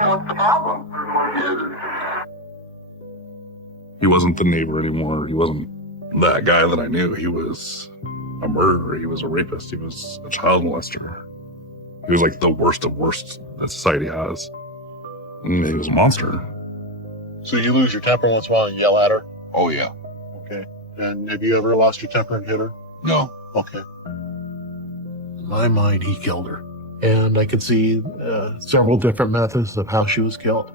What's the problem? He wasn't the neighbor anymore. He wasn't that guy that I knew. He was a murderer. He was a rapist. He was a child molester. He was like the worst of worst that society has. And he was a monster. So you lose your temper once in a while and yell at her? Oh, yeah. Okay. And have you ever lost your temper and hit her? No. Okay. In my mind, he killed her. And I could see several different methods of how she was killed.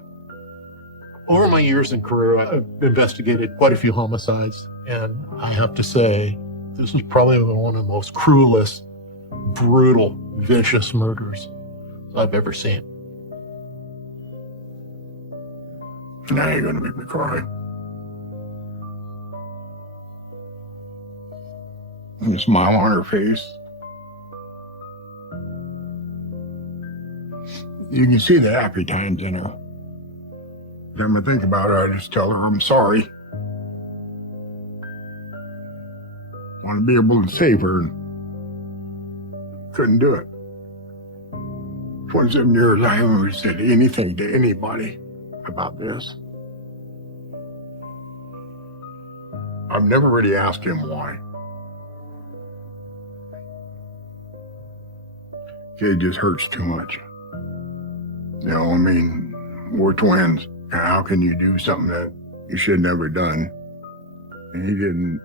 Over my years in career, I've investigated quite a few homicides. And I have to say, this is probably one of the most cruelest, brutal, vicious murders I've ever seen. Now you're gonna make me cry. And a smile on her face. You can see the happy times in her. Every time I think about her, I just tell her I'm sorry. Want to be able to save her. Couldn't do it. 27 years, I haven't ever said anything to anybody about this. I've never really asked him why. It just hurts too much. You know, I mean, we're twins. And how can you do something that you should never done? And he didn't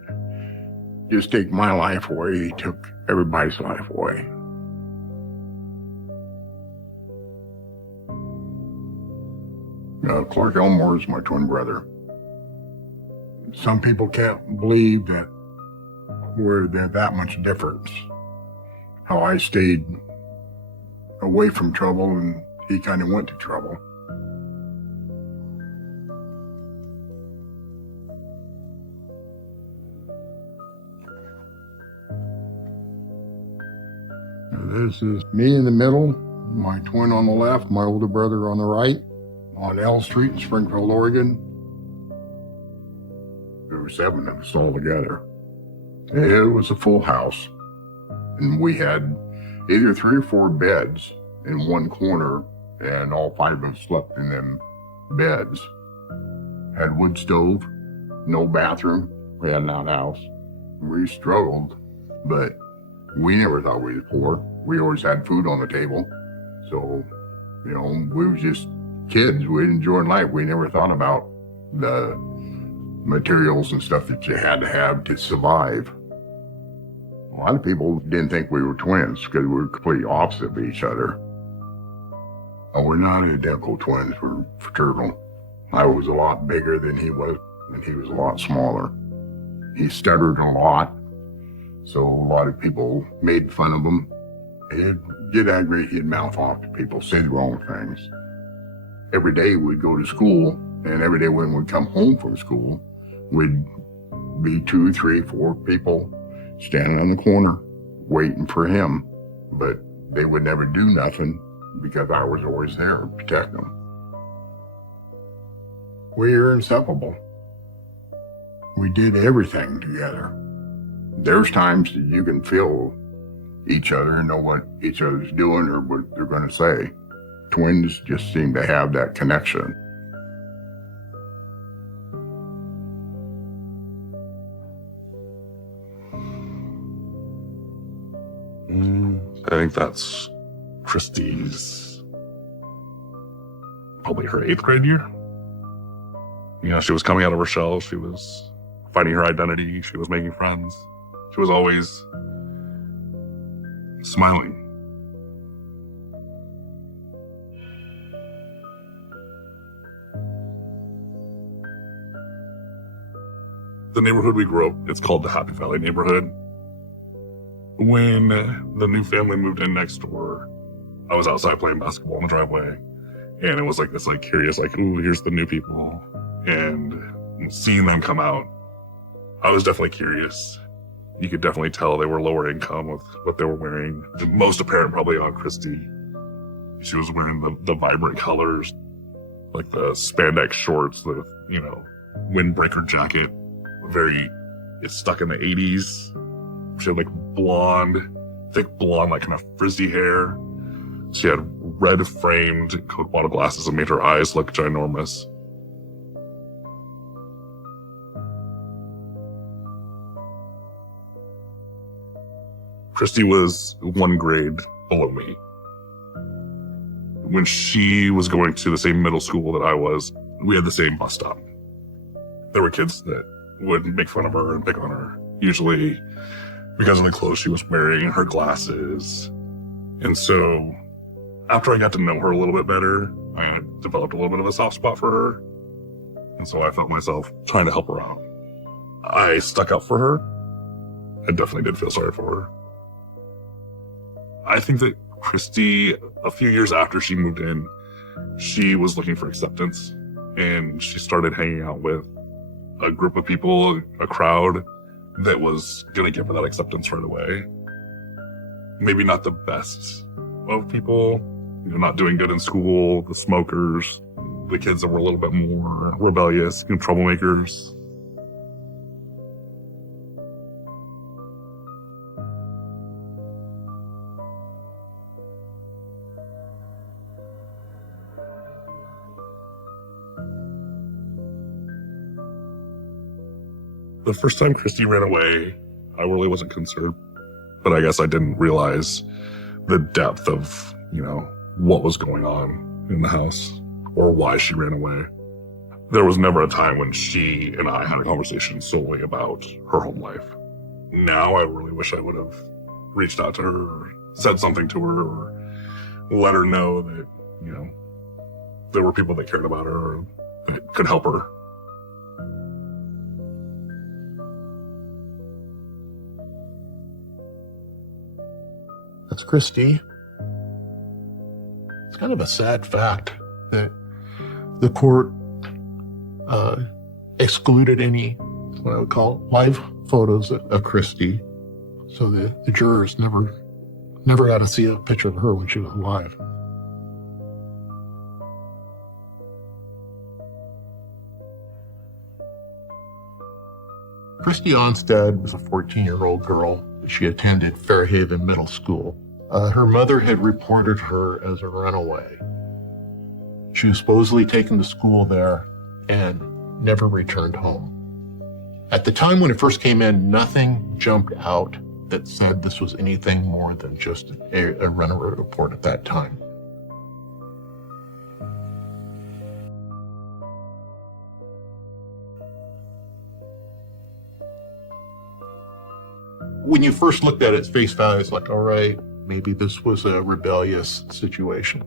just take my life away, he took everybody's life away. Clark Elmore is my twin brother. Some people can't believe that we're that much difference. How I stayed away from trouble and he kind of went to trouble. This is me in the middle, my twin on the left, my older brother on the right, on L Street in Springfield, Oregon. There were 7 of us all together. It was a full house, and we had either 3 or 4 beds in one corner, and all 5 of us slept in them beds. Had wood stove, no bathroom. We had an outhouse. We struggled, but we never thought we was poor. We always had food on the table. So, you know, we was just kids. We enjoyed life. We never thought about the materials and stuff that you had to have to survive. A lot of people didn't think we were twins because we were completely opposite of each other. Oh, we're not identical twins. We're fraternal. I was a lot bigger than he was, and he was a lot smaller. He stuttered a lot. So a lot of people made fun of him. He'd get angry, he'd mouth off to people, say the wrong things. Every day we'd go to school, and every day when we'd come home from school, we'd be 2, 3, 4 people standing on the corner waiting for him. But they would never do nothing because I was always there to protect them. We were inseparable. We did everything together. There's times that you can feel each other and know what each other's doing or what they're going to say. Twins just seem to have that connection. I think that's Christy's, probably her 8th grade year. You know, she was coming out of her shell. She was finding her identity. She was making friends. She was always smiling. The neighborhood we grew up, it's called the Happy Valley neighborhood. When the new family moved in next door, I was outside playing basketball in the driveway, and it was like this curious, ooh, here's the new people. And seeing them come out, I was definitely curious. You could definitely tell they were lower income with what they were wearing. The most apparent probably on Christy. She was wearing the vibrant colors, like the spandex shorts, the, windbreaker jacket. It's stuck in the 80s. She had like thick blonde, like kind of frizzy hair. She had red framed Coke bottle glasses that made her eyes look ginormous. Christy was one grade below me. When she was going to the same middle school that I was, we had the same bus stop. There were kids that would make fun of her and pick on her, usually because of the clothes she was wearing, her glasses. And so after I got to know her a little bit better, I developed a little bit of a soft spot for her. And so I felt myself trying to help her out. I stuck up for her. I definitely did feel sorry for her. I think that Christy, a few years after she moved in, she was looking for acceptance, and she started hanging out with a group of people, a crowd that was going to give her that acceptance right away. Maybe not the best of people, not doing good in school, the smokers, the kids that were a little bit more rebellious, troublemakers. The first time Christy ran away, I really wasn't concerned, but I guess I didn't realize the depth of, what was going on in the house or why she ran away. There was never a time when she and I had a conversation solely about her home life. Now I really wish I would have reached out to her or said something to her or let her know that, there were people that cared about her or that could help her. That's Christy. It's kind of a sad fact that the court excluded any, what I would call live photos of Christy. So the jurors never got to see a picture of her when she was alive. Christy Onstead was a 14-year-old girl. She attended Fairhaven Middle School. Her mother had reported her as a runaway. She was supposedly taken to school there and never returned home. At the time when it first came in, nothing jumped out that said this was anything more than just a runaway report at that time. When you first looked at it, face value, it's like, all right, maybe this was a rebellious situation.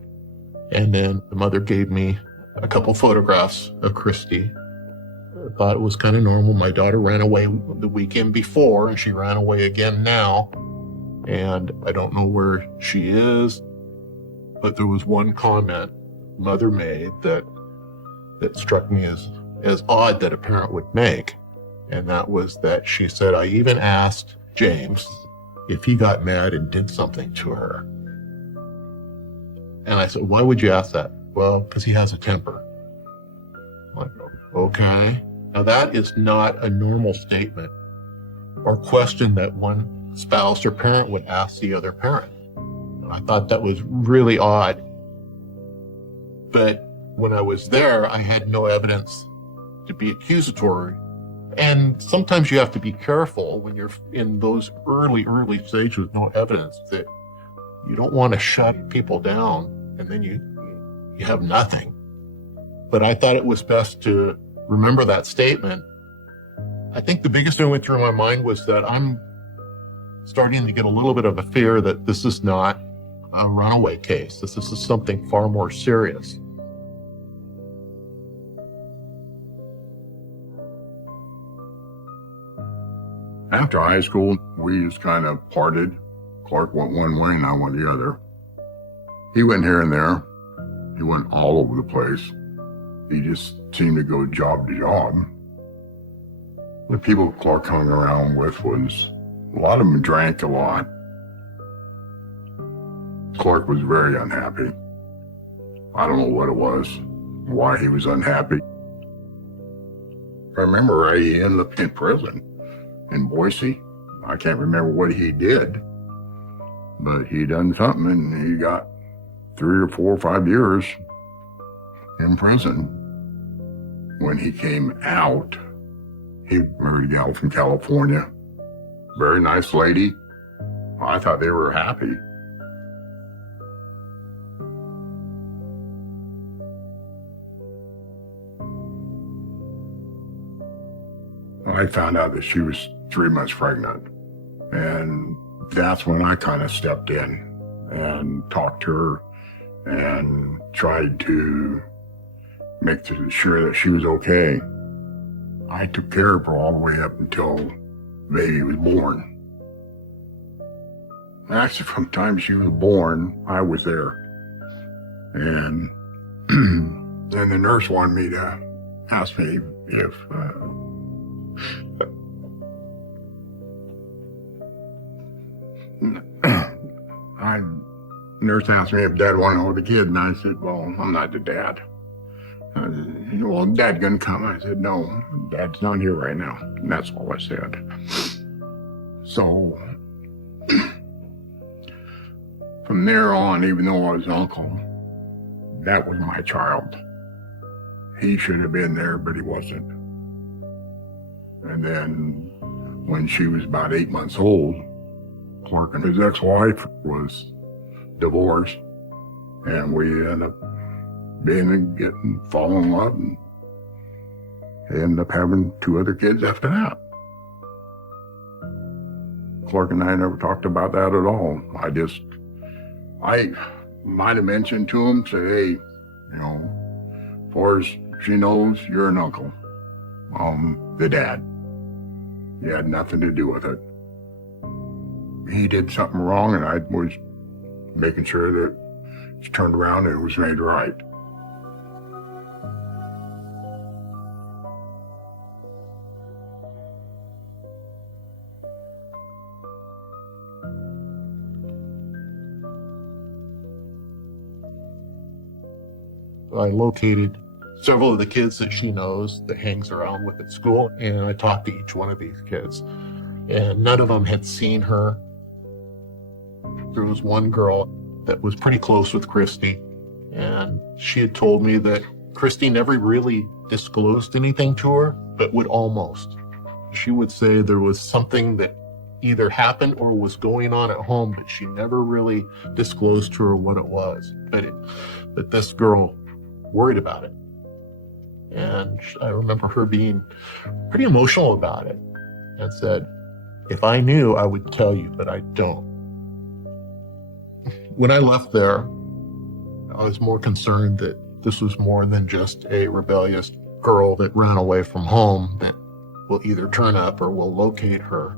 And then the mother gave me a couple photographs of Christy. I thought it was kind of normal. My daughter ran away the weekend before, and she ran away again now. And I don't know where she is, but there was one comment mother made that struck me as odd that a parent would make. And that was that she said, I even asked James if he got mad and did something to her. And I said, why would you ask that? Well, because he has a temper. I'm like, okay. Now that is not a normal statement or question that one spouse or parent would ask the other parent. I thought that was really odd. But when I was there, I had no evidence to be accusatory. And sometimes you have to be careful when you're in those early stages with no evidence that you don't want to shut people down and then you have nothing. But I thought it was best to remember that statement. I think the biggest thing that went through my mind was that I'm starting to get a little bit of a fear that this is not a runaway case. This is something far more serious. After high school, we just kind of parted. Clark went one way and I went the other. He went here and there. He went all over the place. He just seemed to go job to job. The people Clark hung around with was, a lot of them drank a lot. Clark was very unhappy. I don't know what it was, why he was unhappy. I remember he ended up in prison in Boise. I can't remember what he did, but he done something and he got 3 or 4 or 5 years in prison. When he came out, he married a gal from California. Very nice lady. I thought they were happy. I found out that she was 3 months pregnant. And that's when I kind of stepped in and talked to her and tried to make sure that she was okay. I took care of her all the way up until the baby was born. Actually, from the time she was born, I was there. And then the nurse wanted me to ask me if nurse asked me if Dad wanted to hold the kid, and I said, well, I'm not the dad. He said, well, Dad gonna come? I said, no, Dad's not here right now. And that's all I said. So, from there on, even though I was uncle, that was my child. He should have been there, but he wasn't. And then, when she was about 8 months old, Clark and his ex-wife was divorced, and we ended up falling in love, and ended up having 2 other kids after that. Clark and I never talked about that at all. I might have mentioned to him, say, hey, you know, as far as she knows, you're an uncle. The dad. He had nothing to do with it. He did something wrong, and I was making sure that she turned around and it was made right. I located several of the kids that she knows that hangs around with at school, and I talked to each one of these kids, and none of them had seen her. There was one girl that was pretty close with Christy, and she had told me that Christy never really disclosed anything to her, but would almost. She would say there was something that either happened or was going on at home, but she never really disclosed to her what it was. But this girl worried about it. And I remember her being pretty emotional about it and said, if I knew, I would tell you, but I don't. When I left there, I was more concerned that this was more than just a rebellious girl that ran away from home that will either turn up or will locate her.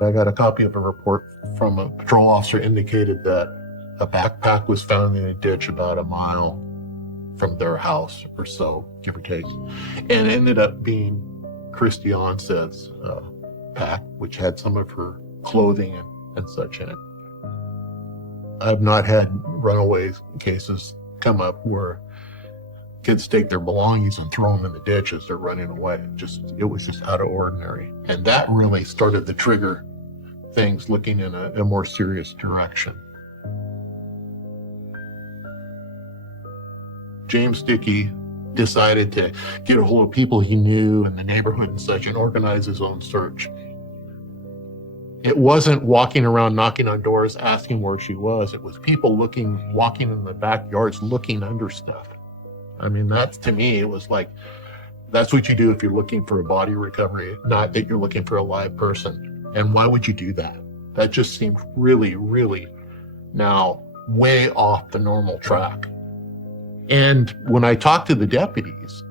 I got a copy of a report from a patrol officer indicated that a backpack was found in a ditch about a mile from their house or so, give or take. And it ended up being Christy Onset's pack, which had some of her clothing and such in it. I've not had runaway cases come up where kids take their belongings and throw them in the ditch as they're running away. It was just out of ordinary. And that really started to trigger things looking in a more serious direction. James Dickey decided to get a hold of people he knew in the neighborhood and such and organize his own search. It wasn't walking around knocking on doors asking where she was. It was people walking in the backyards looking under stuff. I mean, that to me, it was like, that's what you do if you're looking for a body recovery, not that you're looking for a live person. And why would you do that? That just seemed really, really now way off the normal track. And when I talked to the deputies,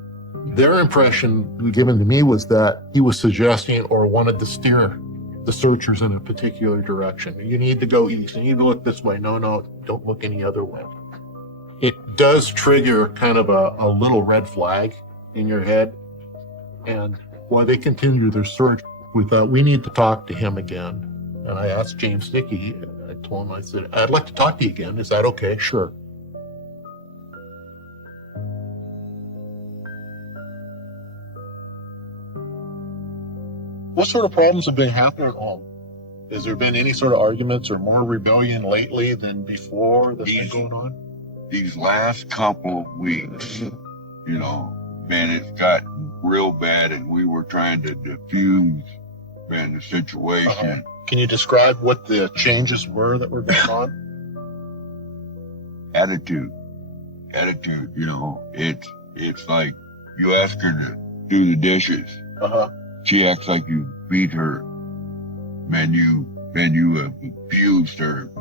their impression given to me was that he was suggesting or wanted to steer the searchers in a particular direction. You need to go east. You need to look this way. No, don't look any other way. It does trigger kind of a little red flag in your head. And while they continue their search, we thought we need to talk to him again. And I asked James Dickey, I told him, I said, I'd like to talk to you again. Is that okay? Sure. What sort of problems have been happening at home? Has there been any sort of arguments or more rebellion lately than before that's been going on? These last couple of weeks, you know, man, it's got real bad, and we were trying to diffuse, man, the situation. Can you describe what the changes were that were going on? Attitude, you know, it's like you ask her to do the dishes. She acts like you beat her. Man, you have abused her.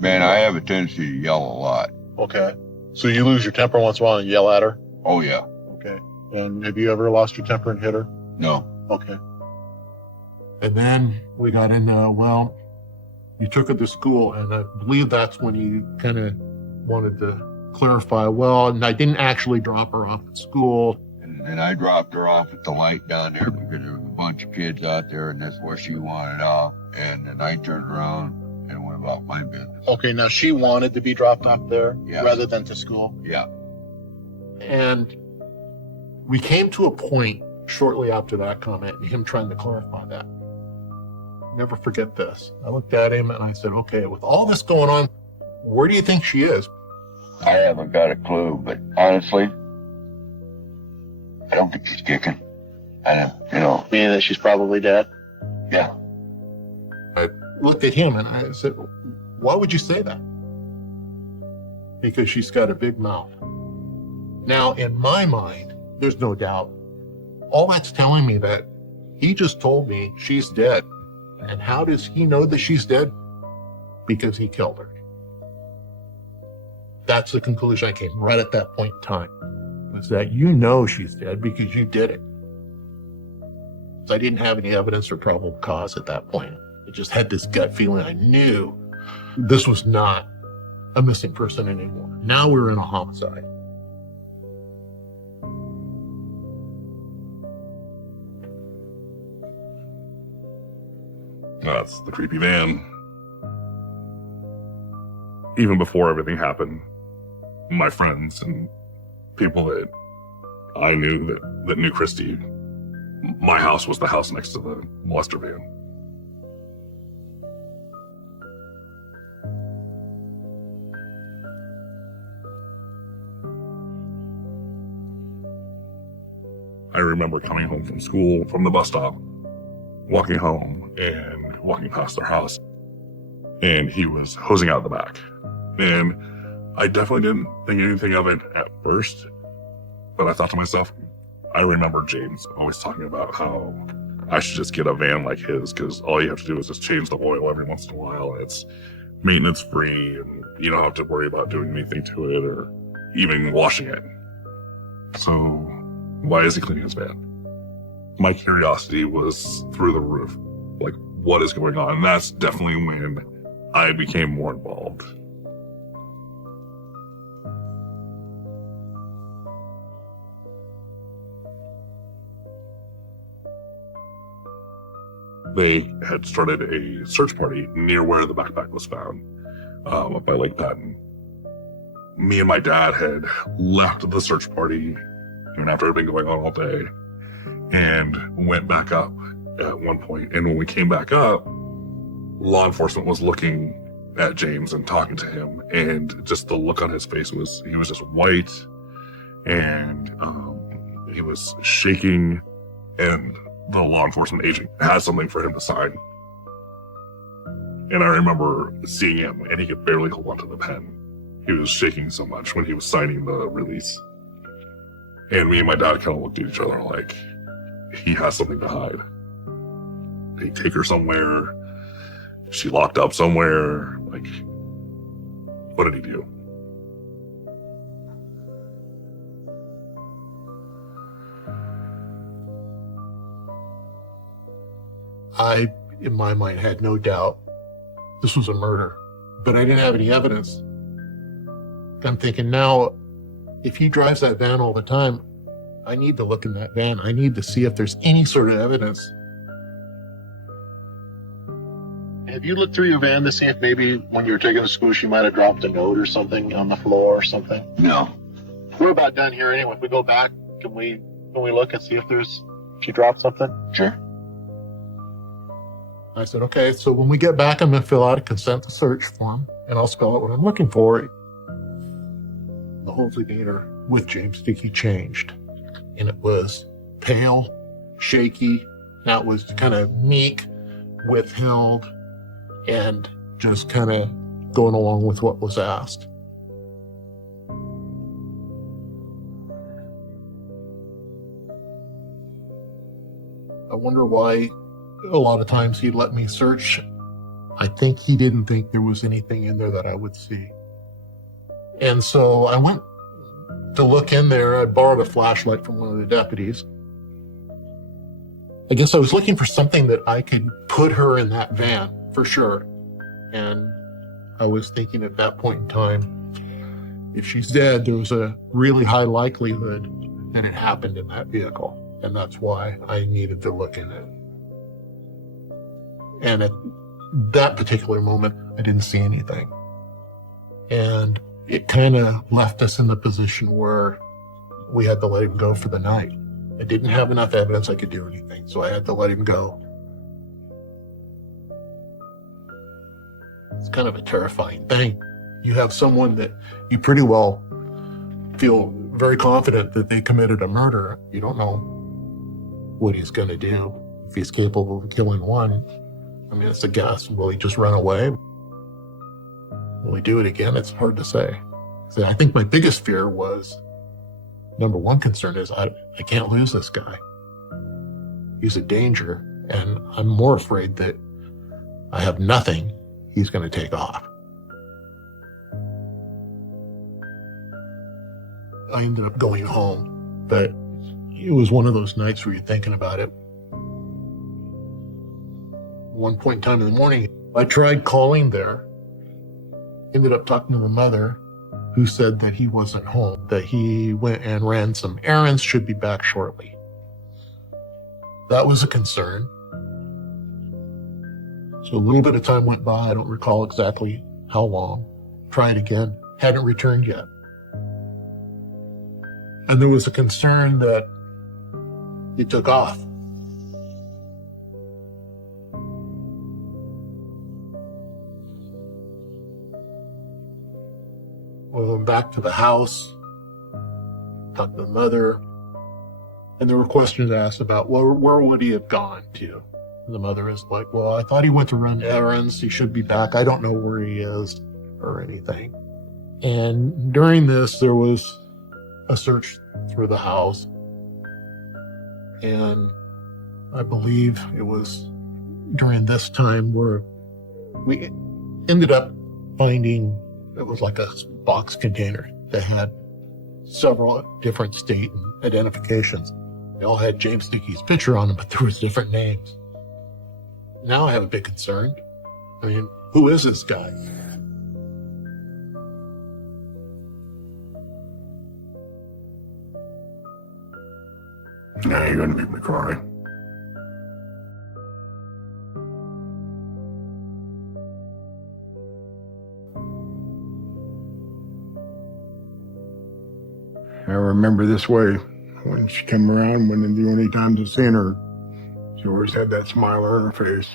Man, I have a tendency to yell a lot. Okay. So you lose your temper once in a while and yell at her? Oh, yeah. Okay. And have you ever lost your temper and hit her? No. Okay. And then we got into, well, you took her to school, and I believe that's when you kind of wanted to clarify, well, and I didn't actually drop her off at school. And I dropped her off at the light down there because there was a bunch of kids out there, and that's where she wanted off. And then I turned around and went about my business. Okay, now she wanted to be dropped off there rather than to school. Yeah. And we came to a point shortly after that comment and him trying to clarify that. Never forget this. I looked at him and I said, okay, with all this going on, where do you think she is? I haven't got a clue, but honestly, I don't think she's kicking. Meaning that she's probably dead? Yeah. I looked at him and I said, why would you say that? Because she's got a big mouth. Now, in my mind, there's no doubt. All that's telling me that he just told me she's dead. And how does he know that she's dead? Because he killed her. That's the conclusion I came right at that point in time. Was that you know she's dead because you did it. So I didn't have any evidence or probable cause at that point. I just had this gut feeling. I knew this was not a missing person anymore. Now we're in a homicide. That's the creepy van. Even before everything happened, my friends and people that I knew that knew Christy, my house was the house next to the molester van. I remember coming home from school, from the bus stop, walking home and walking past their house, and he was hosing out the back. And I definitely didn't think anything of it at first, but I thought to myself, I remember James always talking about how I should just get a van like his, because all you have to do is just change the oil every once in a while. It's maintenance free, and you don't have to worry about doing anything to it or even washing it. So why is he cleaning his van? My curiosity was through the roof. Like, what is going on? And that's definitely when I became more involved. They had started a search party near where the backpack was found, up by Lake Patton. Me and my dad had left the search party even after it had been going on all day, and went back up at one point. And when we came back up, law enforcement was looking at James and talking to him, and just the look on his face was, he was just white, and he was shaking, and the law enforcement agent had something for him to sign. And I remember seeing him, and he could barely hold onto the pen. He was shaking so much when he was signing the release. And me and my dad kind of looked at each other like, he has something to hide. They take her somewhere. She locked up somewhere. Like, what did he do? I, in my mind, had no doubt this was a murder, but I didn't have any evidence. I'm thinking now, if he drives that van all the time, I need to look in that van. I need to see if there's any sort of evidence. Have you looked through your van to see if maybe when you were taking to school, she might have dropped a note or something on the floor or something? No. We're about done here anyway. If we go back, can we look and see if she dropped something? Sure. I said, okay, so when we get back, I'm going to fill out a consent to search form, and I'll spell out what I'm looking for. The whole demeanor with James Dickey changed, and it was pale, shaky. Now it was kind of meek, withheld, and just kind of going along with what was asked. I wonder why a lot of times he'd let me search. I think he didn't think there was anything in there that I would see. And so I went to look in there. I borrowed a flashlight from one of the deputies. I guess I was looking for something that I could put her in that van for sure. And I was thinking at that point in time, if she's dead, there was a really high likelihood that it happened in that vehicle. And that's why I needed to look in it. And at that particular moment, I didn't see anything. And it kind of left us in the position where we had to let him go for the night. I didn't have enough evidence I could do anything, so I had to let him go. It's kind of a terrifying thing. You have someone that you pretty well feel very confident that they committed a murder. You don't know what he's going to do. If he's capable of killing one, I mean, it's a guess. Will he just run away? Will he do it again? It's hard to say. So I think my biggest fear was, number one concern is I can't lose this guy. He's a danger, and I'm more afraid that I have nothing. He's going to take off. I ended up going home, but it was one of those nights where you're thinking about it. One point in time in the morning, I tried calling there, ended up talking to the mother, who said that he wasn't home, that he went and ran some errands, should be back shortly. That was a concern. So a little bit of time went by. I don't recall exactly how long. Tried again. Hadn't returned yet. And there was a concern that he took off. We went back to the house, talked to the mother, and there were questions asked about, well, where would he have gone to? And the mother is like, well, I thought he went to run errands. He should be back. I don't know where he is or anything. And during this, there was a search through the house. And I believe it was during this time where we ended up finding, it was like a box container that had several different state identifications. They all had James Dickey's picture on them, but there was different names. Now I have a big concern. I mean, who is this guy? Now you're gonna make me cry. I remember this way. When she came around, when the only times I seen her, she always had that smile on her face.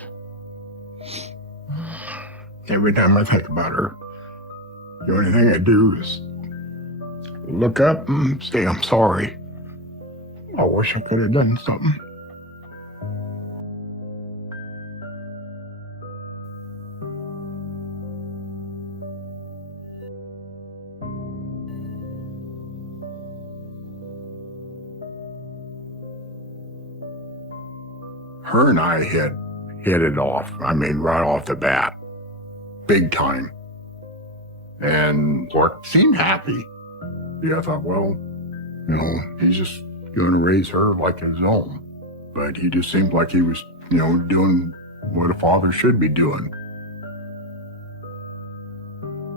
Every time I think about her, the only thing I do is look up and say, I'm sorry. I wish I could have done something. Her and I had hit it off. I mean, right off the bat. Big time. And Clark seemed happy. Yeah, I thought, well, you know, he's just going to raise her like his own. But he just seemed like he was, you know, doing what a father should be doing.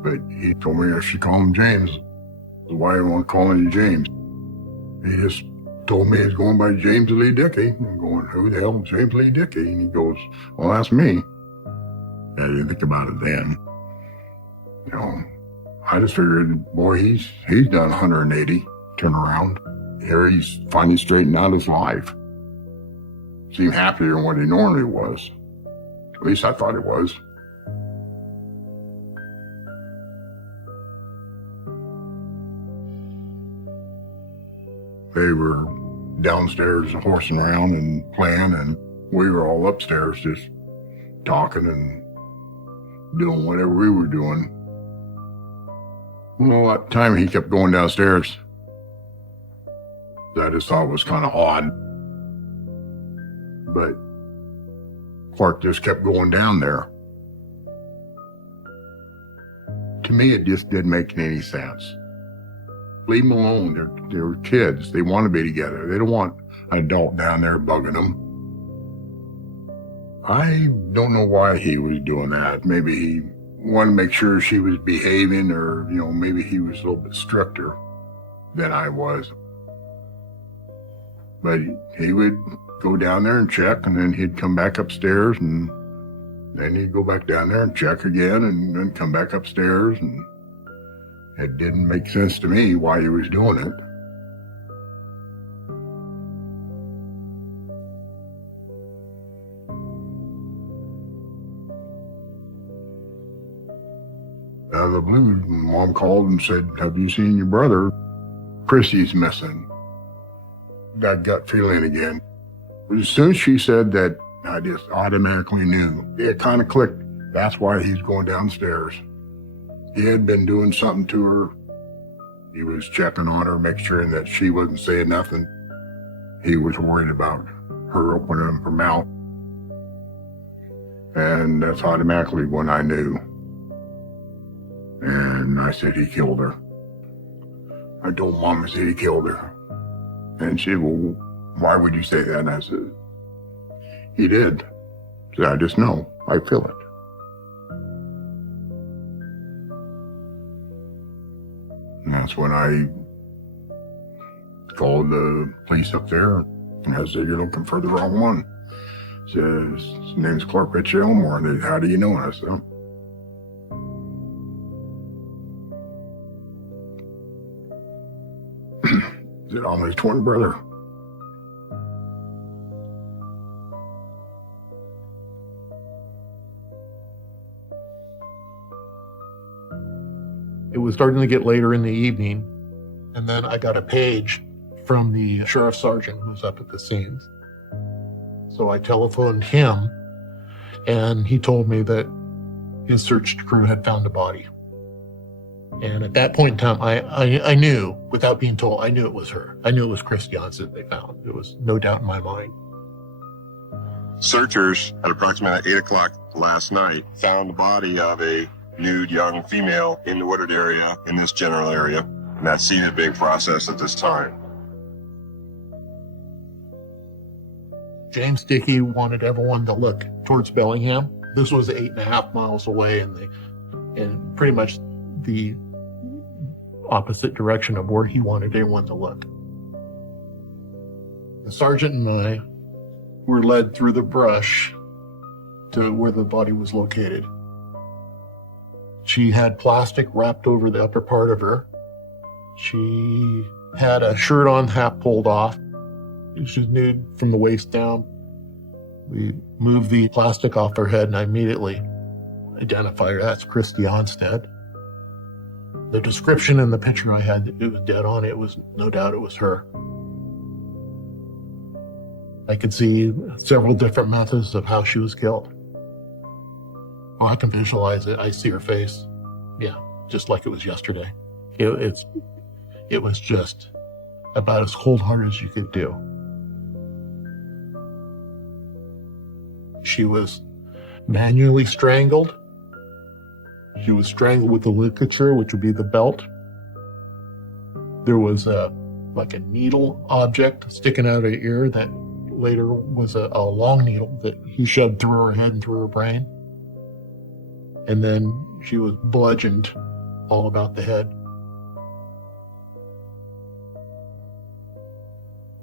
But he told me I should call him James. Why I want calling you James? He just told me he's going by James Lee Dickey. I'm going, who the hell is James Lee Dickey? And he goes, well, that's me. I didn't think about it then. You know, I just figured, boy, he's done 180 turnaround. Here he's finally straightened out his life. Seemed happier than what he normally was. At least I thought he was. They were downstairs horsing around and playing, and we were all upstairs just talking and doing whatever we were doing. Well, at the time he kept going downstairs. I just thought it was kind of odd. But Clark just kept going down there. To me, it just didn't make any sense. Leave them alone. They're kids. They want to be together. They don't want an adult down there bugging them. I don't know why he was doing that. Maybe he wanted to make sure she was behaving, or, you know, maybe he was a little bit stricter than I was. But he would go down there and check, and then he'd come back upstairs, and then he'd go back down there and check again, and then come back upstairs, and it didn't make sense to me why he was doing it. Out of the blue, Mom called and said, "Have you seen your brother? Chrissy's missing." That gut feeling again. But as soon as she said that, I just automatically knew. It kind of clicked. That's why he's going downstairs. He had been doing something to her. He was checking on her, making sure that she wasn't saying nothing. He was worried about her opening her mouth. And that's automatically when I knew. And I said he killed her. I told Mom, I said he killed her. And she, well, why would you say that? And I said, he did. So I just know. I feel it. And that's when I called the police up there, and I said, "You're looking for the wrong one." He says, "His name's Clark Rich Elmore." And they said, "How do you know?" And I said, "He said, I'm his twin brother." It was starting to get later in the evening, and then I got a page from the sheriff sergeant who was up at the scenes. So I telephoned him, and he told me that his search crew had found a body. And at that point in time, I knew, without being told, I knew it was her. I knew it was Chris Johnson they found. There was no doubt in my mind. Searchers at approximately 8 o'clock last night found the body of a nude young female in the wooded area in this general area, and that scene is a big process at this time. James Dickey wanted everyone to look towards Bellingham. This was 8.5 miles away, and pretty much the opposite direction of where he wanted everyone to look. The sergeant and I were led through the brush to where the body was located. She had plastic wrapped over the upper part of her. She had a shirt on, half pulled off. She was nude from the waist down. We moved the plastic off her head, and I immediately identified her. That's Christy Onstead. The description in the picture I had, it was dead on. It was, no doubt it was her. I could see several different methods of how she was killed. Oh, I can visualize it. I see her face. Yeah, just like it was yesterday. It was just about as cold-hearted as you could do. She was manually strangled. She was strangled with the ligature, which would be the belt. There was like a needle object sticking out of her ear that later was a long needle that he shoved through her head and through her brain. And then she was bludgeoned all about the head.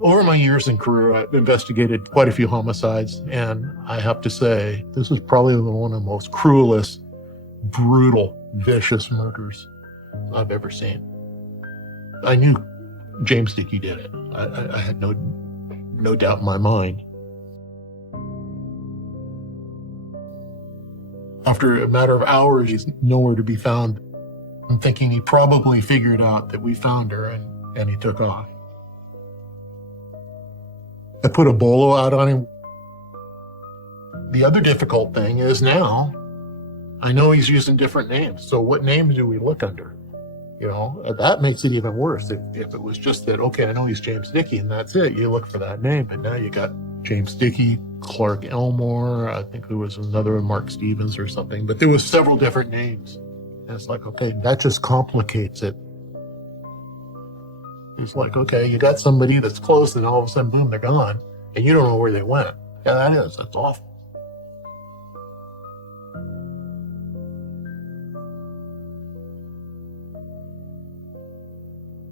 Over my years in career, I've investigated quite a few homicides, and I have to say, this is probably one of the most cruelest, brutal, vicious murders I've ever seen. I knew James Dickey did it. I had no doubt in my mind. After a matter of hours, he's nowhere to be found. I'm thinking he probably figured out that we found her and he took off. I put a bolo out on him. The other difficult thing is now, I know he's using different names. So what names do we look under? You know, that makes it even worse. If it was just that, okay, I know he's James Dickey and that's it, you look for that name. But now you got James Dickey, Clark Elmore, I think there was another one, Mark Stevens or something, but there was several different names. And it's like, okay, that just complicates it. It's like, okay, you got somebody that's close and all of a sudden, boom, they're gone. And you don't know where they went. Yeah, that's awful.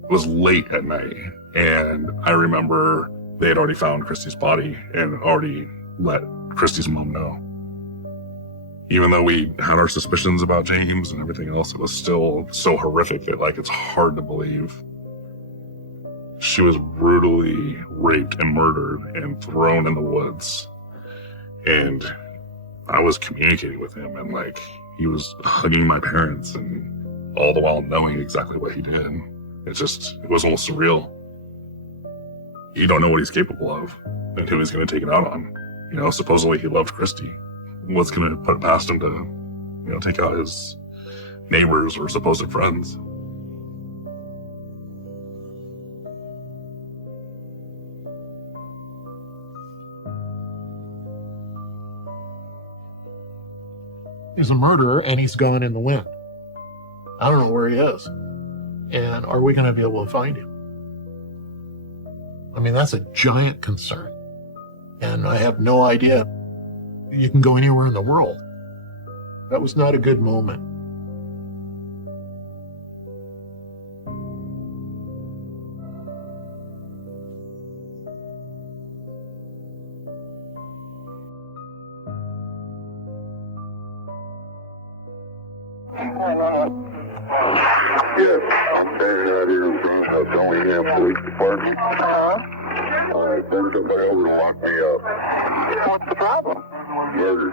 It was late at night, and I remember they had already found Christy's body and already let Christy's mom know. Even though we had our suspicions about James and everything else, it was still so horrific that, like, it's hard to believe. She was brutally raped and murdered and thrown in the woods. And I was communicating with him, and, like, he was hugging my parents and all the while knowing exactly what he did. It was almost surreal. You don't know what he's capable of and who he's going to take it out on. You know, supposedly he loved Christy. What's going to put it past him to, you know, take out his neighbors or supposed friends? He's a murderer and he's gone in the wind. I don't know where he is. And are we going to be able to find him? I mean, that's a giant concern. And I have no idea. You can go anywhere in the world. That was not a good moment. Yes, I'm standing out here in front of the Bellingham Police Department. Send somebody over to lock me up. What's the problem? Murder.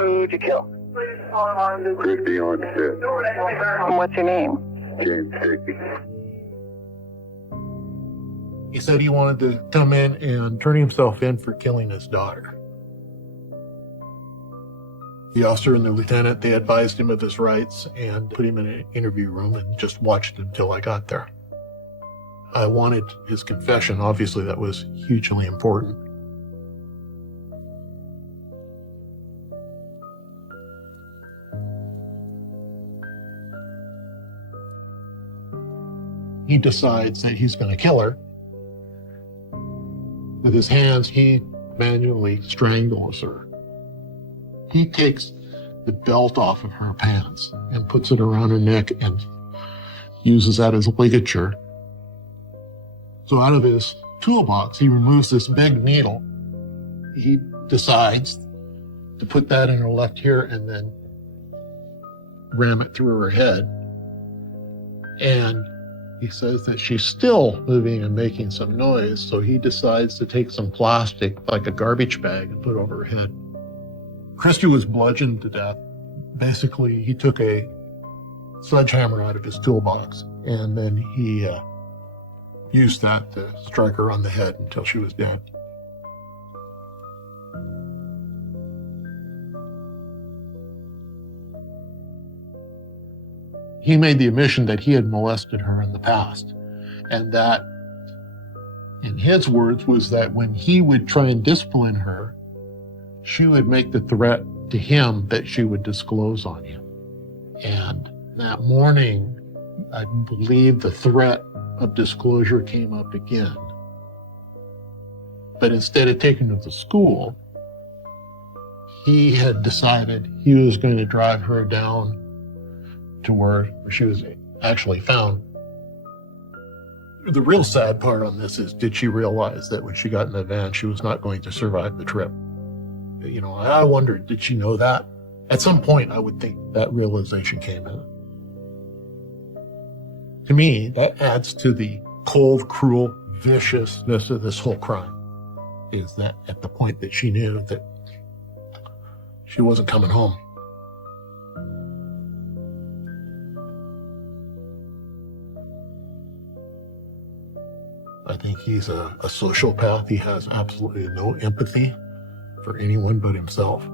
Who'd you kill? Christy on set. And what's your name? James Dickey. He said he wanted to come in and turn himself in for killing his daughter. The officer and the lieutenant, they advised him of his rights and put him in an interview room and just watched until I got there. I wanted his confession. Obviously, that was hugely important. He decides that he's going to kill her. With his hands, he manually strangles her. He takes the belt off of her pants and puts it around her neck and uses that as a ligature. So out of his toolbox, he removes this big needle. He decides to put that in her left ear and then ram it through her head. And he says that she's still moving and making some noise, so he decides to take some plastic, like a garbage bag, and put over her head. Christy was bludgeoned to death. Basically, he took a sledgehammer out of his toolbox, and then he used that to strike her on the head until she was dead. He made the admission that he had molested her in the past, and that, in his words, was that when he would try and discipline her, she would make the threat to him that she would disclose on him. And that morning, I believe the threat of disclosure came up again. But instead of taking her to school, he had decided he was going to drive her down to where she was actually found. The real sad part on this is, did she realize that when she got in the van, she was not going to survive the trip? You know, I wondered, did she know that? At some point, I would think that realization came in. To me, that adds to the cold, cruel, viciousness of this whole crime, is that at the point that she knew that she wasn't coming home. I think he's a sociopath. He has absolutely no empathy for anyone but himself.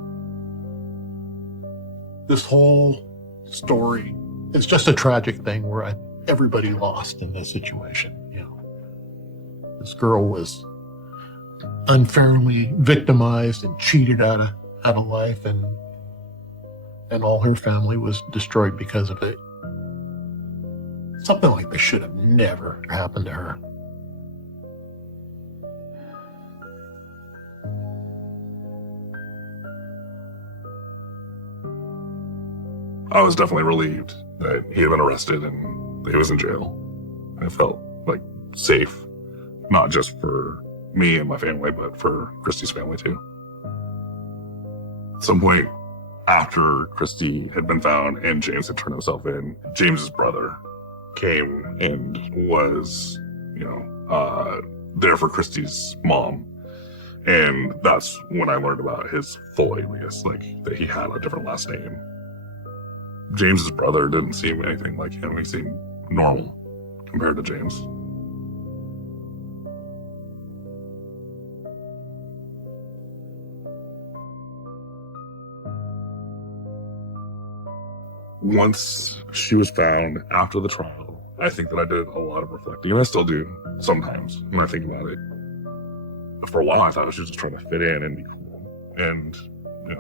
This whole story is just a tragic thing where everybody lost in this situation. You know, this girl was unfairly victimized and cheated out of life, and all her family was destroyed because of it. Something like this should have never happened to her. I was definitely relieved that he had been arrested and that he was in jail. I felt like safe, not just for me and my family, but for Christy's family too. At some point after Christy had been found and James had turned himself in, James's brother came and was, there for Christy's mom. And that's when I learned about his full alias, like that he had a different last name. James's brother didn't seem anything like him. He seemed normal compared to James. Once she was found after the trial, I think that I did a lot of reflecting, and I still do sometimes when I think about it. For a while, I thought she was just trying to fit in and be cool. And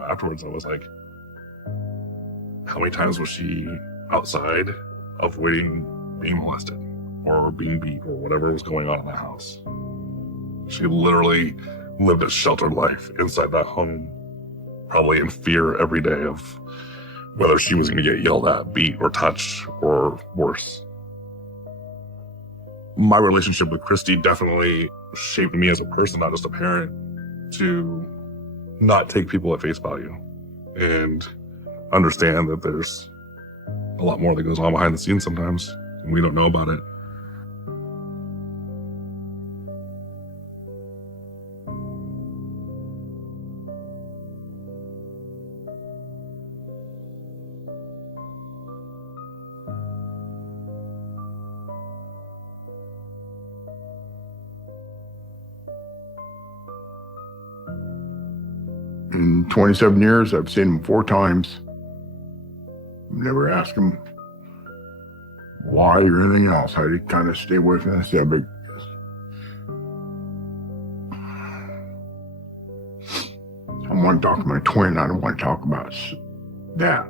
afterwards, I was like, how many times was she outside avoiding being molested or being beat or whatever was going on in that house? She literally lived a sheltered life inside that home, probably in fear every day of whether she was going to get yelled at, beat, or touched, or worse. My relationship with Christy definitely shaped me as a person, not just a parent, to not take people at face value and understand that there's a lot more that goes on behind the scenes sometimes, and we don't know about it. In 27 years, I've seen him 4 times. Never asked him why or anything else. I kind of stay away from that subject. I want to talk to my twin. I don't want to talk about that.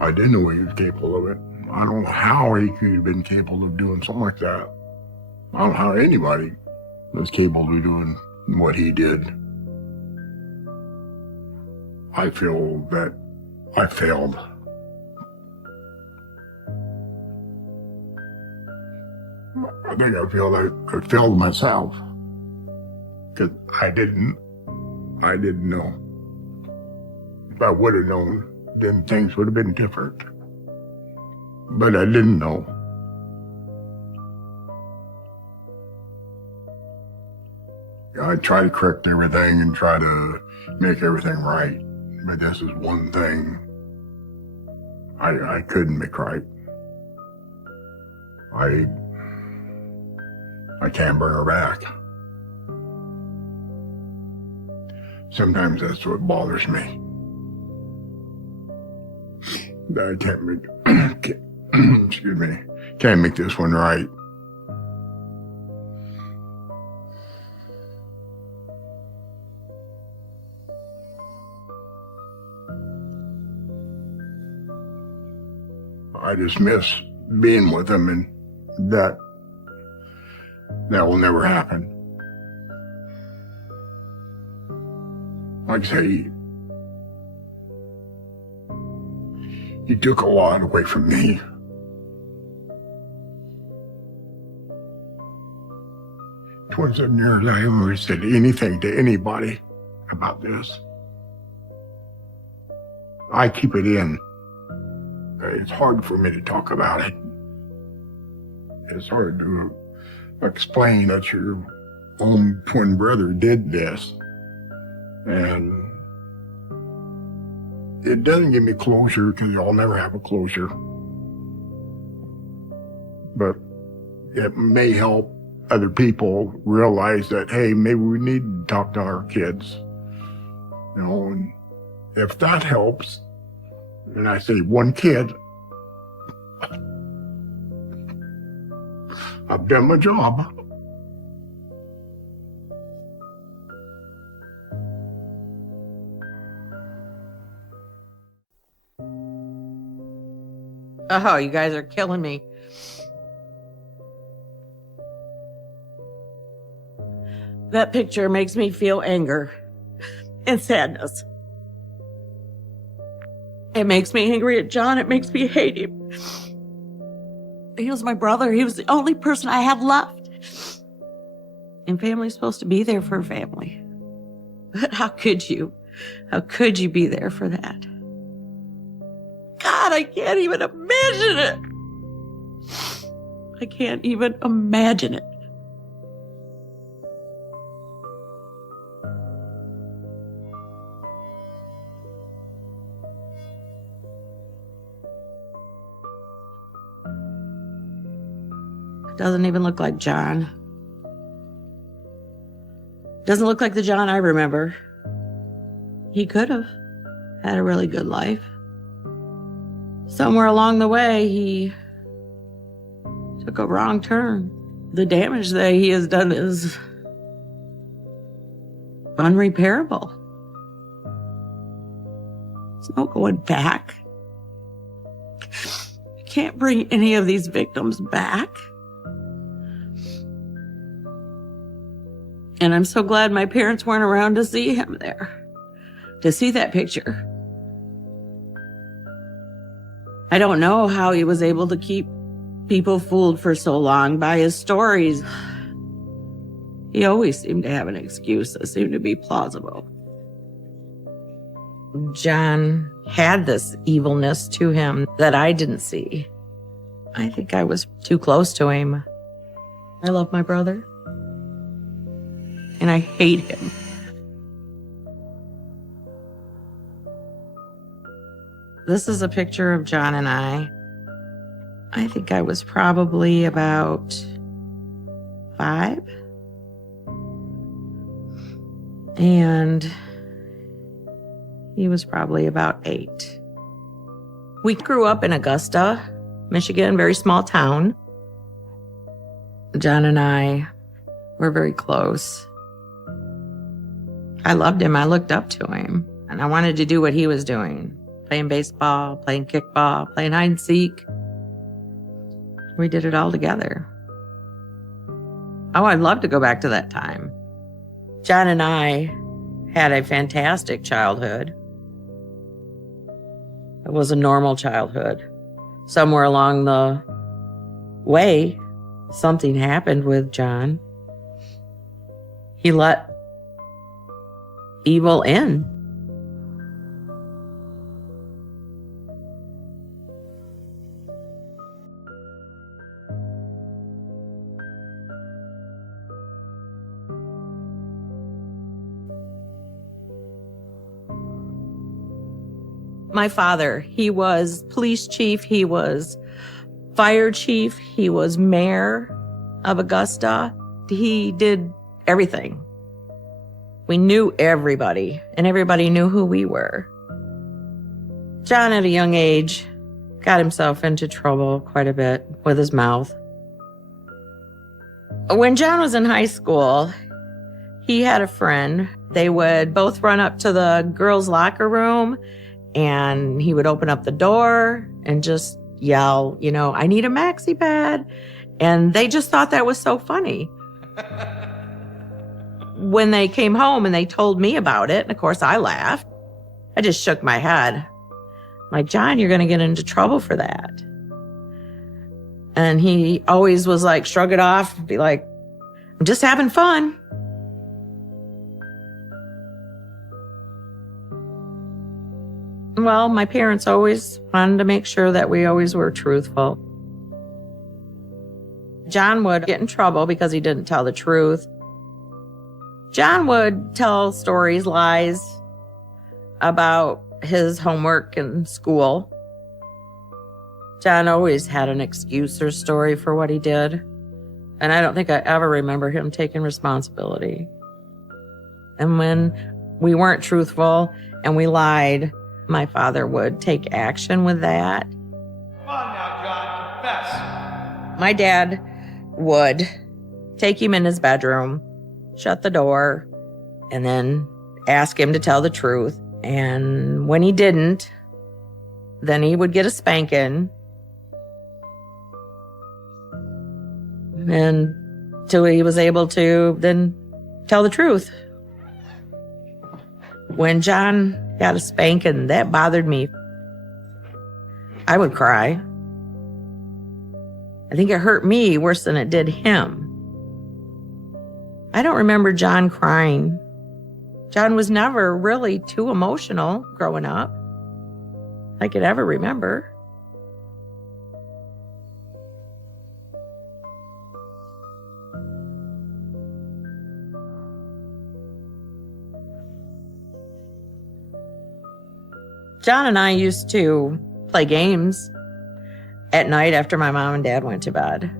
I didn't know he was capable of it. I don't know how he could have been capable of doing something like that. I don't know how anybody was capable of doing what he did. I feel that I failed. I think I feel that I failed myself. Because I didn't know. If I would have known, then things would have been different. But I didn't know. I try to correct everything and try to make everything right. But this is one thing I couldn't make right. I can't bring her back. Sometimes that's what bothers me. That I can't make, excuse me, can't make this one right. I just miss being with him, and that will never happen. Like I say, he took a lot away from me. 27 years, I haven't ever said anything to anybody about this. I keep it in. It's hard for me to talk about it. It's hard to explain that your own twin brother did this. And it doesn't give me closure because I'll never have a closure. But it may help other people realize that, hey, maybe we need to talk to our kids. You know, and if that helps, and I say one kid, I've done my job. Oh, you guys are killing me. That picture makes me feel anger and sadness. It makes me angry at John. It makes me hate him. He was my brother. He was the only person I had left. And family's supposed to be there for family. But how could you? How could you be there for that? God, I can't even imagine it. I can't even imagine it. Doesn't even look like John. Doesn't look like the John I remember. He could have had a really good life. Somewhere along the way, he took a wrong turn. The damage that he has done is unrepairable. There's no going back. You can't bring any of these victims back. And I'm so glad my parents weren't around to see him there, to see that picture. I don't know how he was able to keep people fooled for so long by his stories. He always seemed to have an excuse that seemed to be plausible. John had this evilness to him that I didn't see. I think I was too close to him. I love my brother. And I hate him. This is a picture of John and I. I think I was probably about 5. And he was probably about 8. We grew up in Augusta, Michigan, very small town. John and I were very close. I loved him. I looked up to him. And I wanted to do what he was doing. Playing baseball, playing kickball, playing hide and seek. We did it all together. Oh, I'd love to go back to that time. John and I had a fantastic childhood. It was a normal childhood. Somewhere along the way, something happened with John. He let evil in. My father, he was police chief, he was fire chief, he was mayor of Augusta. He did everything. We knew everybody, and everybody knew who we were. John, at a young age, got himself into trouble quite a bit with his mouth. When John was in high school, he had a friend. They would both run up to the girls' locker room, and he would open up the door and just yell, you know, "I need a maxi pad." And they just thought that was so funny. When they came home and they told me about it, and of course I laughed, I just shook my head. Like, "John, you're going to get into trouble for that." And he always was like, shrug it off, be like, I'm just having fun. Well, my parents always wanted to make sure that we always were truthful. John would get in trouble because he didn't tell the truth. John would tell stories, lies about his homework and school. John always had an excuse or story for what he did. And I don't think I ever remember him taking responsibility. And when we weren't truthful and we lied, my father would take action with that. Come on now, John, confess. My dad would take him in his bedroom, shut the door, and then ask him to tell the truth. And when he didn't, then he would get a spanking. And till he was able to then tell the truth. When John got a spanking, that bothered me. I would cry. I think it hurt me worse than it did him. I don't remember John crying. John was never really too emotional growing up. I could ever remember. John and I used to play games at night after my mom and dad went to bed.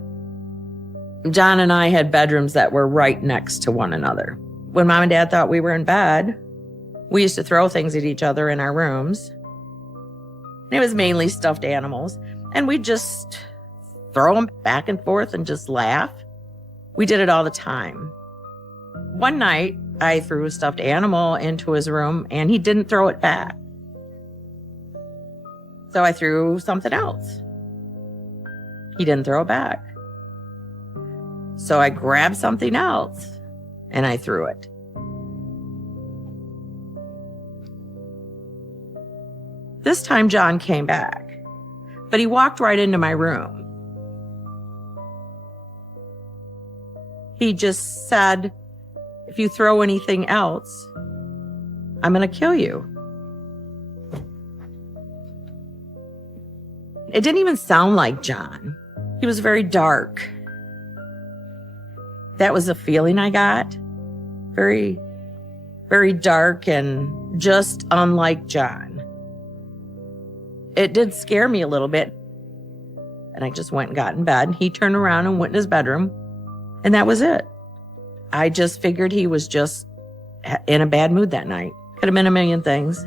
John and I had bedrooms that were right next to one another. When mom and dad thought we were in bed, we used to throw things at each other in our rooms. It was mainly stuffed animals. And we'd just throw them back and forth and just laugh. We did it all the time. One night, I threw a stuffed animal into his room and he didn't throw it back. So I threw something else. He didn't throw it back. So I grabbed something else and I threw it. This time John came back, but he walked right into my room. He just said, "If you throw anything else, I'm going to kill you." It didn't even sound like John. He was very dark. That was the feeling I got. Very, very dark and just unlike John. It did scare me a little bit. And I just went and got in bed. He turned around and went in his bedroom. And that was it. I just figured he was just in a bad mood that night. Could have been a million things.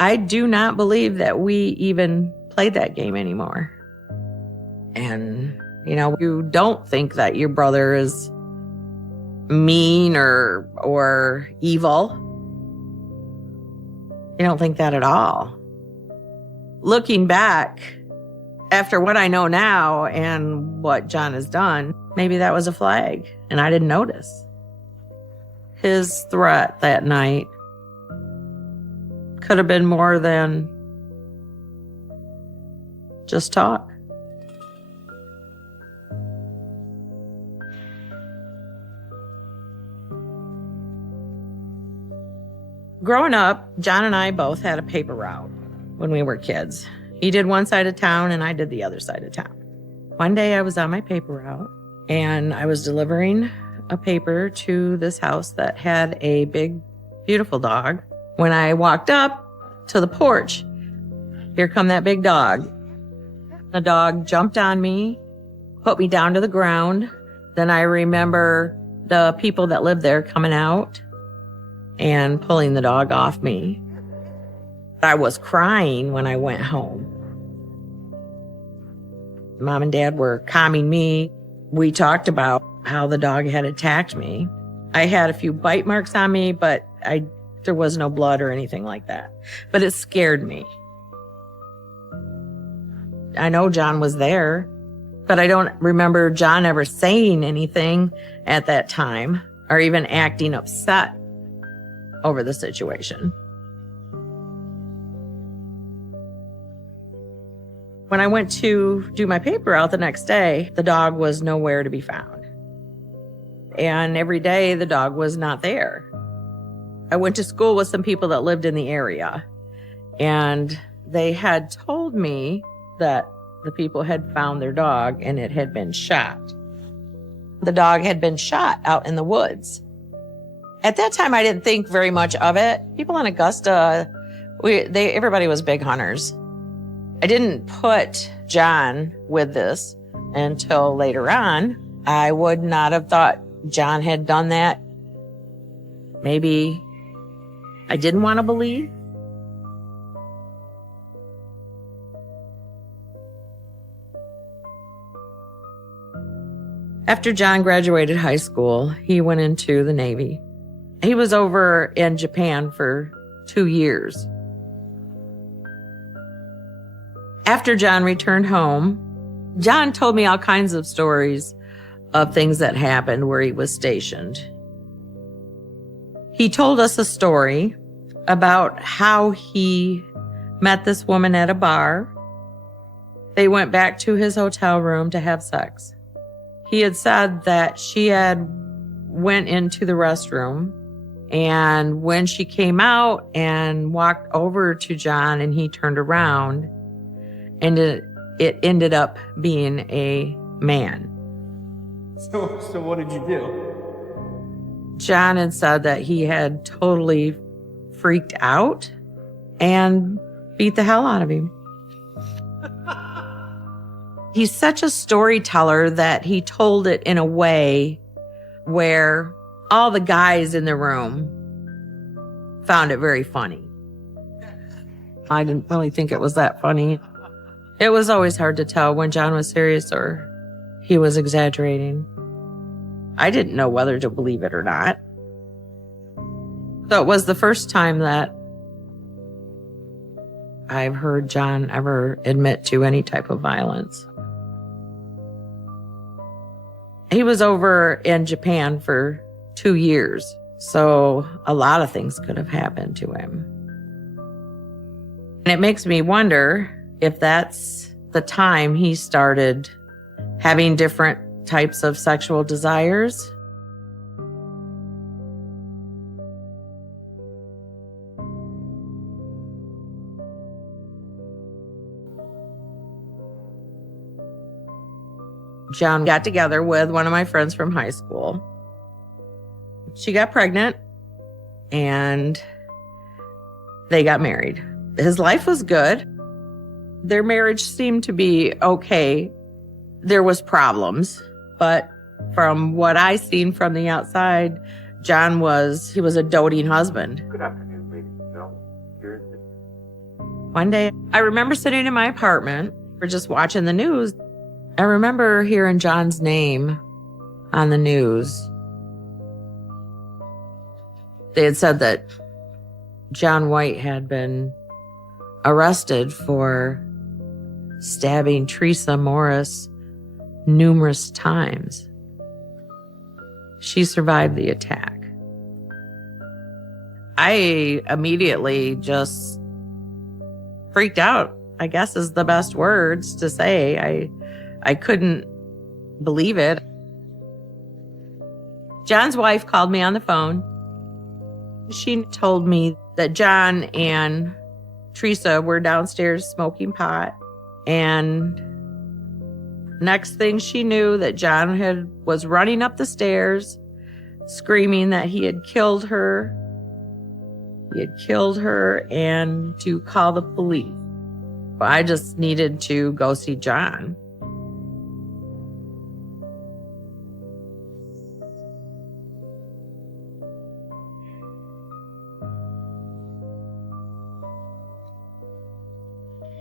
I do not believe that we even played that game anymore. And, you don't think that your brother is mean or evil. You don't think that at all. Looking back, after what I know now and what John has done, maybe that was a flag and I didn't notice. His threat that night could have been more than just talk. Growing up, John and I both had a paper route when we were kids. He did one side of town and I did the other side of town. One day I was on my paper route and I was delivering a paper to this house that had a big, beautiful dog. When I walked up to the porch, here come that big dog. The dog jumped on me, put me down to the ground. Then I remember the people that lived there coming out and pulling the dog off me. I was crying when I went home. Mom and Dad were calming me. We talked about how the dog had attacked me. I had a few bite marks on me, but there was no blood or anything like that. But it scared me. I know John was there, but I don't remember John ever saying anything at that time or even acting upset over the situation. When I went to do my paper out the next day, the dog was nowhere to be found. And every day the dog was not there. I went to school with some people that lived in the area, and they had told me that the people had found their dog and it had been shot. The dog had been shot out in the woods. At that time, I didn't think very much of it. People in Augusta, everybody was big hunters. I didn't put John with this until later on. I would not have thought John had done that. Maybe I didn't want to believe. After John graduated high school, he went into the Navy. He was over in Japan for 2 years. After John returned home, John told me all kinds of stories of things that happened where he was stationed. He told us a story about how he met this woman at a bar. They went back to his hotel room to have sex. He had said that she had went into the restroom, and when she came out and walked over to John and he turned around, and it ended up being a man. So what did you do? John had said that he had totally freaked out and beat the hell out of him. He's such a storyteller that he told it in a way where all the guys in the room found it very funny. I didn't really think it was that funny. It was always hard to tell when John was serious or he was exaggerating. I didn't know whether to believe it or not. So it was the first time that I've heard John ever admit to any type of violence. He was over in Japan for 2 years, so a lot of things could have happened to him. And it makes me wonder if that's the time he started having different types of sexual desires. John got together with one of my friends from high school. She got pregnant and they got married. His life was good. Their marriage seemed to be okay. There was problems, but from what I seen from the outside, John was a doting husband. Good afternoon, ladies and gentlemen. One day, I remember sitting in my apartment, we're just watching the news. I remember hearing John's name on the news. They had said that John White had been arrested for stabbing Teresa Morris numerous times. She survived the attack. I immediately just freaked out, I guess is the best words to say. I couldn't believe it. John's wife called me on the phone. She told me that John and Teresa were downstairs smoking pot, and next thing she knew that John was running up the stairs screaming that he had killed her. He had killed her and to call the police. I just needed to go see John.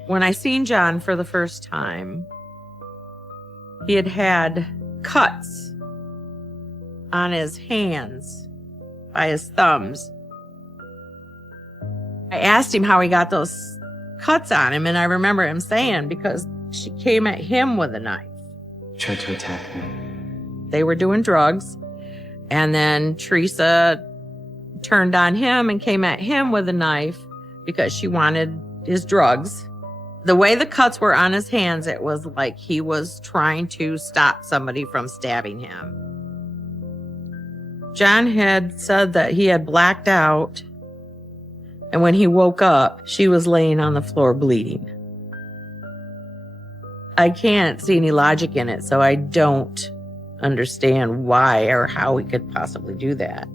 When I seen John for the first time, he had had cuts on his hands by his thumbs. I asked him how he got those cuts on him, and I remember him saying because she came at him with a knife. Tried to attack me. They were doing drugs, and then Teresa turned on him and came at him with a knife because she wanted his drugs. The way the cuts were on his hands, it was like he was trying to stop somebody from stabbing him. John had said that he had blacked out, and when he woke up, she was laying on the floor bleeding. I can't see any logic in it, so I don't understand why or how he could possibly do that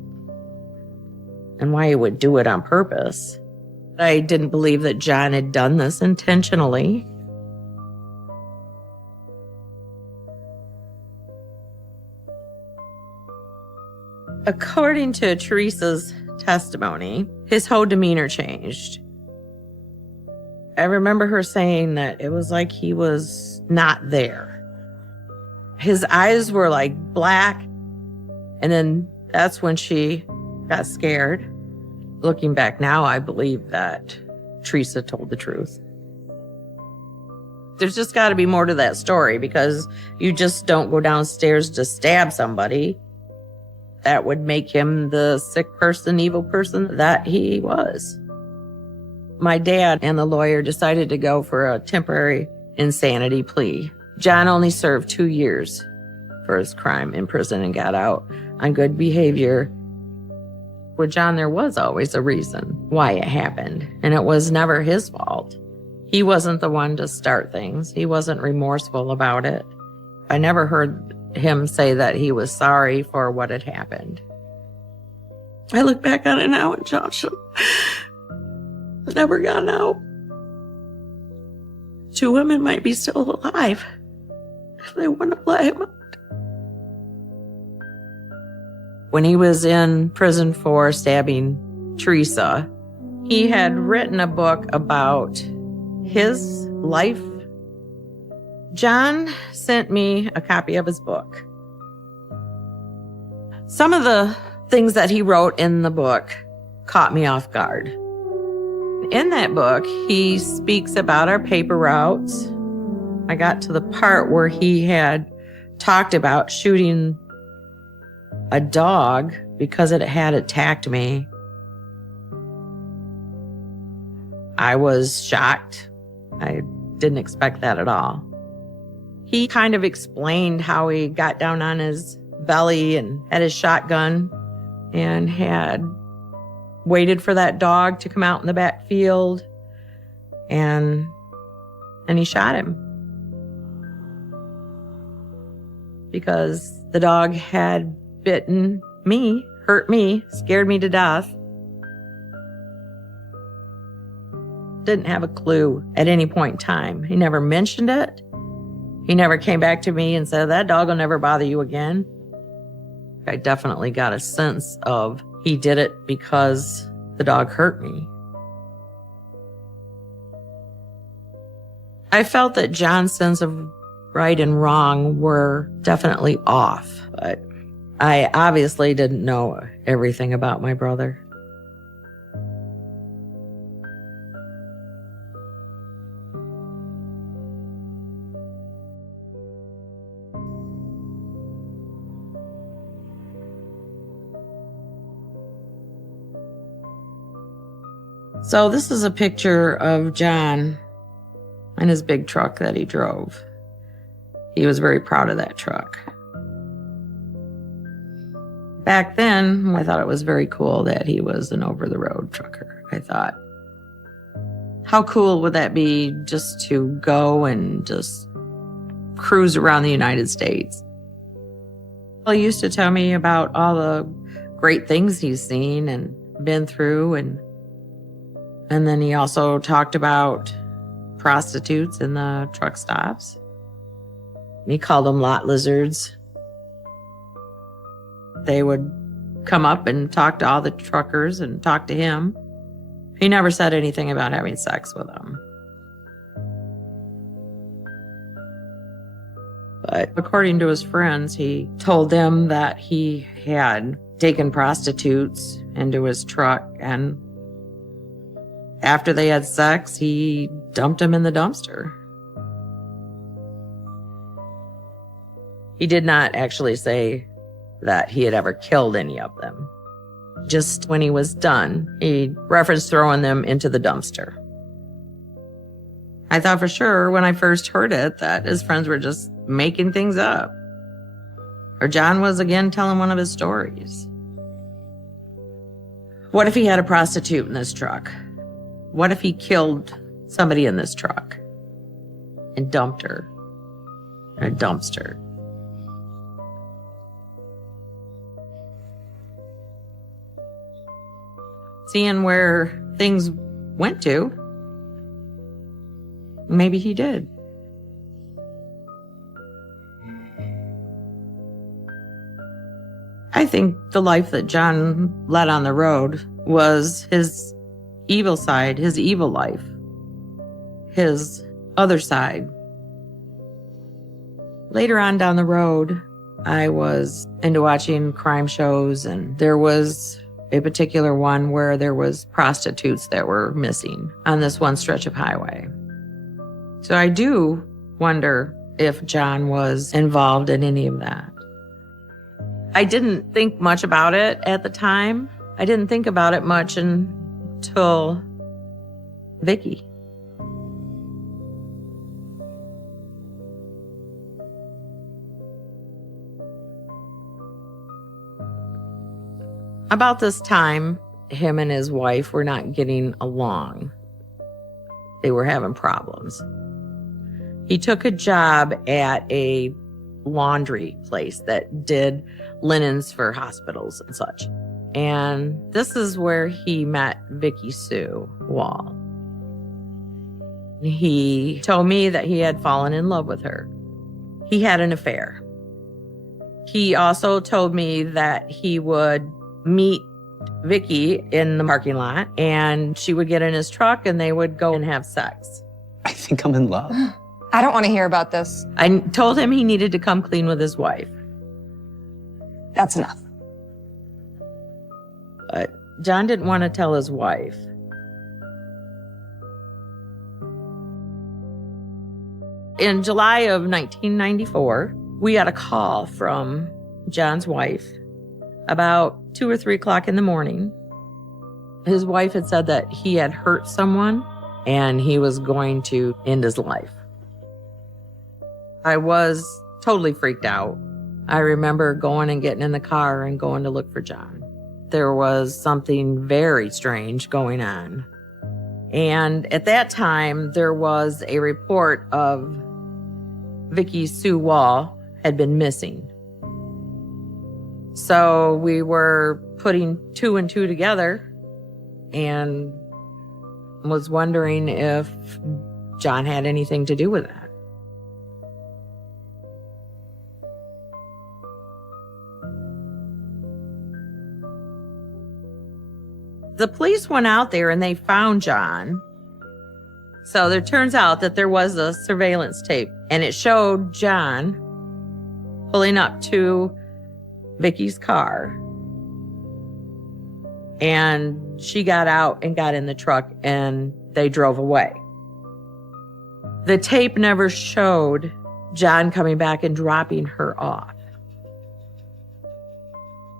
and why he would do it on purpose. I didn't believe that John had done this intentionally. According to Teresa's testimony, his whole demeanor changed. I remember her saying that it was like he was not there. His eyes were like black, and then that's when she got scared. Looking back now, I believe that Teresa told the truth. There's just got to be more to that story, because you just don't go downstairs to stab somebody. That would make him the sick person, evil person that he was. My dad and the lawyer decided to go for a temporary insanity plea. John only served 2 years for his crime in prison and got out on good behavior. With John, there was always a reason why it happened, and it was never his fault. He wasn't the one to start things. He wasn't remorseful about it. I never heard him say that he was sorry for what had happened. I look back on it now and John should have never gotten out. 2 women might be still alive if they wouldn't have let him out. When he was in prison for stabbing Teresa, he had written a book about his life. John sent me a copy of his book. Some of the things that he wrote in the book caught me off guard. In that book, he speaks about our paper routes. I got to the part where he had talked about shooting a dog because it had attacked me. I was shocked. I didn't expect that at all. He kind of explained how he got down on his belly and had his shotgun and had waited for that dog to come out in the back field, and he shot him because the dog had bitten me, hurt me, scared me to death. Didn't have a clue at any point in time. He never mentioned it. He never came back to me and said, that dog will never bother you again. I definitely got a sense of he did it because the dog hurt me. I felt that John's sense of right and wrong were definitely off, but I obviously didn't know everything about my brother. So this is a picture of John and his big truck that he drove. He was very proud of that truck. Back then, I thought it was very cool that he was an over-the-road trucker. I thought, how cool would that be just to go and just cruise around the United States? He used to tell me about all the great things he's seen and been through, and then he also talked about prostitutes in the truck stops. He called them lot lizards. They would come up and talk to all the truckers and talk to him. He never said anything about having sex with them. But according to his friends, he told them that he had taken prostitutes into his truck, and after they had sex, he dumped them in the dumpster. He did not actually say that he had ever killed any of them. Just when he was done, he referenced throwing them into the dumpster. I thought for sure when I first heard it that his friends were just making things up. Or John was again telling one of his stories. What if he had a prostitute in this truck? What if he killed somebody in this truck and dumped her in a dumpster? Seeing where things went to, maybe he did. I think the life that John led on the road was his evil side, his evil life, his other side. Later on down the road, I was into watching crime shows, and there was a particular one where there was prostitutes that were missing on this one stretch of highway. So I do wonder if John was involved in any of that. I didn't think much about it at the time. I didn't think about it much until Vicky. About this time, him and his wife were not getting along. They were having problems. He took a job at a laundry place that did linens for hospitals and such. And this is where he met Vicky Sue Wall. He told me that he had fallen in love with her. He had an affair. He also told me that he would meet Vicky in the parking lot and she would get in his truck and they would go and have sex. I think I'm in love. I don't want to hear about this. I told him he needed to come clean with his wife. That's enough. But John didn't want to tell his wife. In July of 1994, we got a call from John's wife about 2 or 3 o'clock in the morning. His wife had said that he had hurt someone and he was going to end his life. I was totally freaked out. I remember going and getting in the car and going to look for John. There was something very strange going on. And at that time, there was a report of Vicky Sue Wall had been missing. So we were putting 2 and 2 together and was wondering if John had anything to do with that. The police went out there and they found John. So there turns out that there was a surveillance tape and it showed John pulling up to Vicky's car. And she got out and got in the truck and they drove away. The tape never showed John coming back and dropping her off.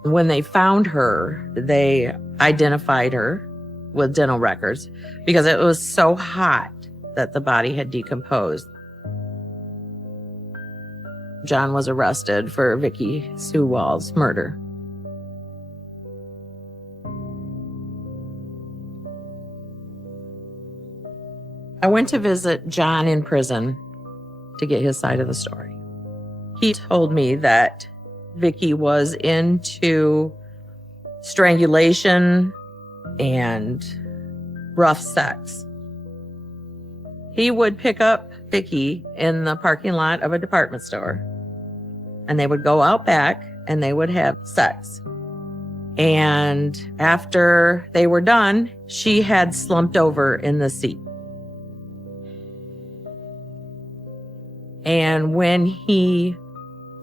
When they found her, they identified her with dental records because it was so hot that the body had decomposed. John was arrested for Vicky Sue Wall's murder. I went to visit John in prison to get his side of the story. He told me that Vicky was into strangulation and rough sex. He would pick up Vicky in the parking lot of a department store, and they would go out back and they would have sex. And after they were done, she had slumped over in the seat. And when he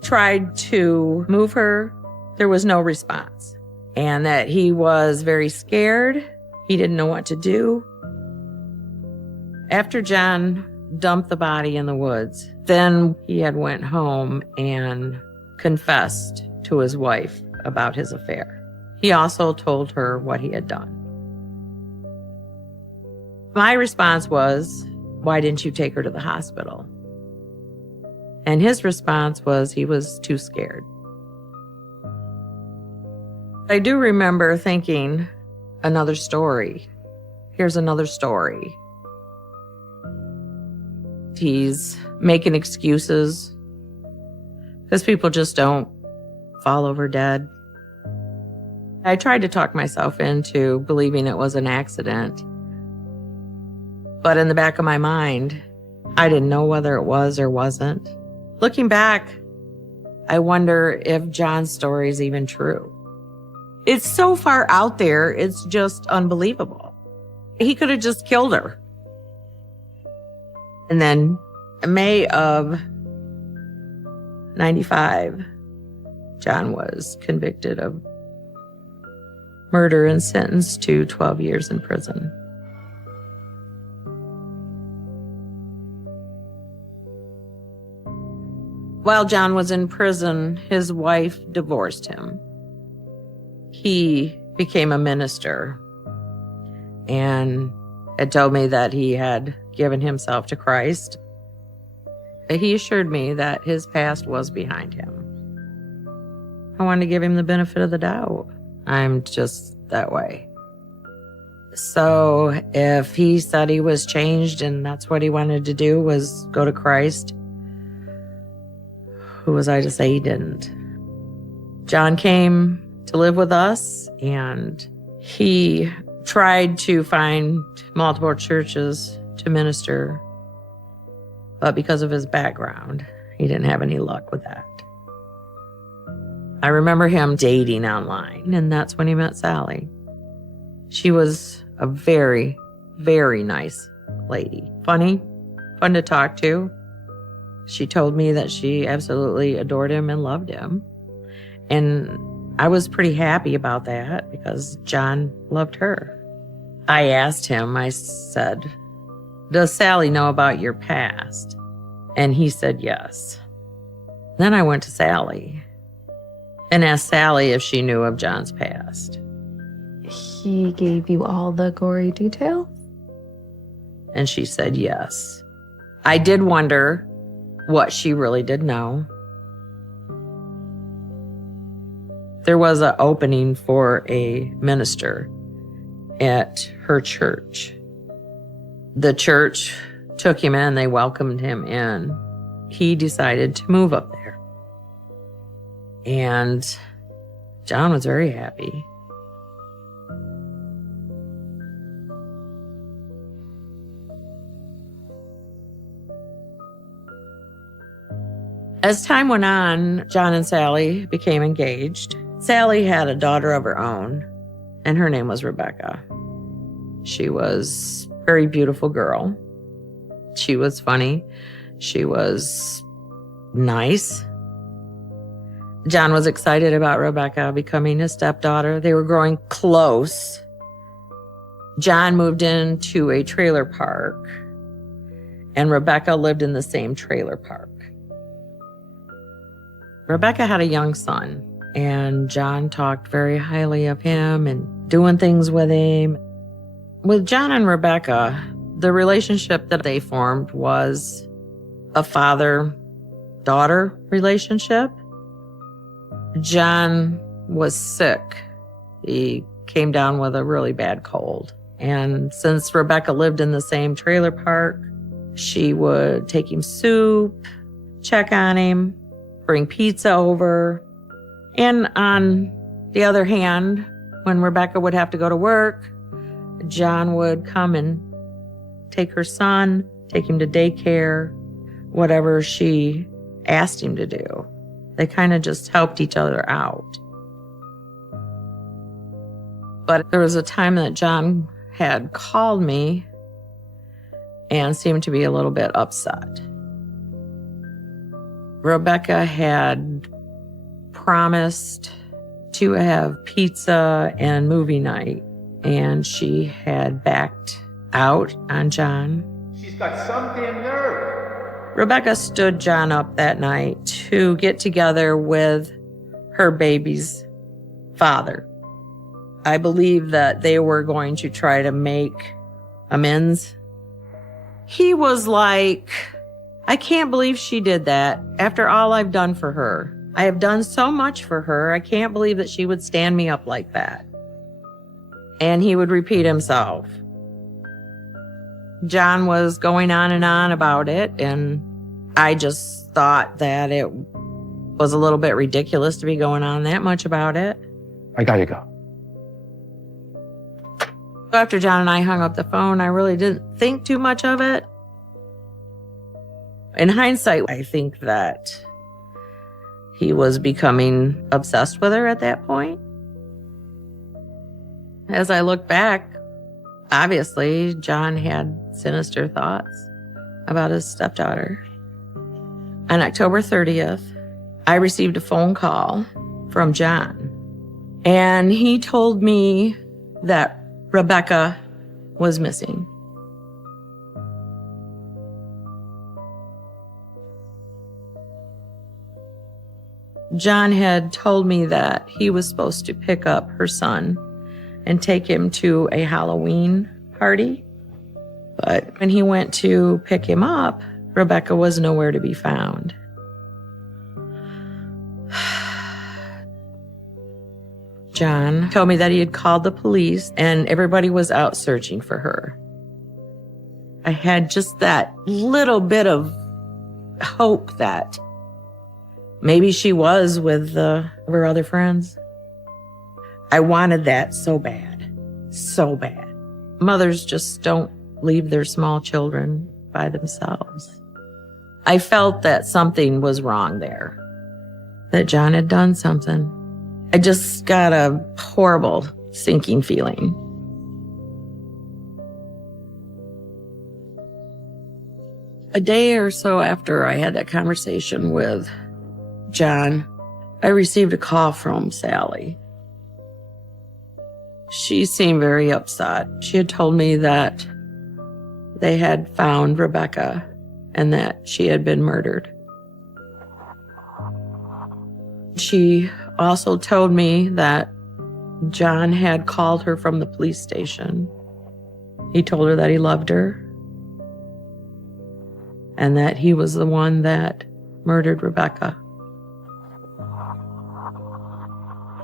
tried to move her, there was no response. And that he was very scared. He didn't know what to do. After John dumped the body in the woods, then he had went home and confessed to his wife about his affair. He also told her what he had done. My response was, why didn't you take her to the hospital? And his response was he was too scared. I do remember thinking, another story. Here's another story. He's making excuses because people just don't fall over dead. I tried to talk myself into believing it was an accident. But in the back of my mind, I didn't know whether it was or wasn't. Looking back, I wonder if John's story is even true. It's so far out there, it's just unbelievable. He could have just killed her. And then in May of 95, John was convicted of murder and sentenced to 12 years in prison. While John was in prison, his wife divorced him. He became a minister and had told me that he had given himself to Christ. He assured me that his past was behind him. I wanted to give him the benefit of the doubt. I'm just that way. So if he said he was changed and that's what he wanted to do was go to Christ, who was I to say he didn't? John came to live with us, and he tried to find multiple churches to minister, but because of his background, he didn't have any luck with that. I remember him dating online, and that's when he met Sally. She was a very, very nice lady. Funny, fun to talk to. She told me that she absolutely adored him and loved him. And I was pretty happy about that because John loved her. I asked him, I said, does Sally know about your past? And he said yes. Then I went to Sally and asked Sally if she knew of John's past. He gave you all the gory details? And she said yes. I did wonder what she really did know. There was an opening for a minister at her church. The church took him in, they welcomed him in. He decided to move up there. And John was very happy. As time went on, John and Sally became engaged. Sally had a daughter of her own, and her name was Rebecca. She was a very beautiful girl. She was funny. She was nice. John was excited about Rebecca becoming his stepdaughter. They were growing close. John moved into a trailer park, and Rebecca lived in the same trailer park. Rebecca had a young son, and John talked very highly of him and doing things with him. With John and Rebecca, the relationship that they formed was a father-daughter relationship. John was sick. He came down with a really bad cold. And since Rebecca lived in the same trailer park, she would take him soup, check on him, bring pizza over. And on the other hand, when Rebecca would have to go to work, John would come and take her son, take him to daycare, whatever she asked him to do. They kind of just helped each other out. But there was a time that John had called me and seemed to be a little bit upset. Rebecca had promised to have pizza and movie night, and she had backed out on John. She's got some damn nerve. Rebecca stood John up that night to get together with her baby's father. I believe that they were going to try to make amends. He was like, I can't believe she did that after all I've done for her. I have done so much for her. I can't believe that she would stand me up like that. And he would repeat himself. John was going on and on about it, and I just thought that it was a little bit ridiculous to be going on that much about it. I gotta go. After John and I hung up the phone, I really didn't think too much of it. In hindsight, I think that he was becoming obsessed with her at that point. As I look back, obviously, John had sinister thoughts about his stepdaughter. On October 30th, I received a phone call from John, and he told me that Rebecca was missing. John had told me that he was supposed to pick up her son and take him to a Halloween party. But when he went to pick him up, Rebecca was nowhere to be found. John told me that he had called the police and everybody was out searching for her. I had just that little bit of hope that maybe she was with her other friends. I wanted that so bad, so bad. Mothers just don't leave their small children by themselves. I felt that something was wrong there, that John had done something. I just got a horrible sinking feeling. A day or so after I had that conversation with John, I received a call from Sally. She seemed very upset. She had told me that they had found Rebecca and that she had been murdered. She also told me that John had called her from the police station. He told her that he loved her and that he was the one that murdered Rebecca.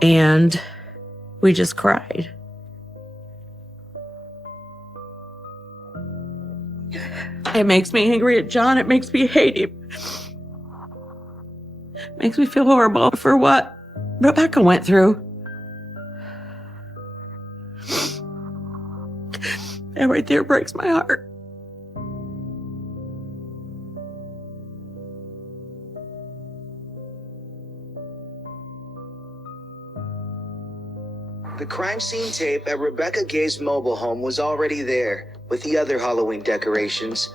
And we just cried. It makes me angry at John. It makes me hate him. It makes me feel horrible for what Rebecca went through. That right there breaks my heart. The crime scene tape at Rebecca Gay's mobile home was already there, with the other Halloween decorations.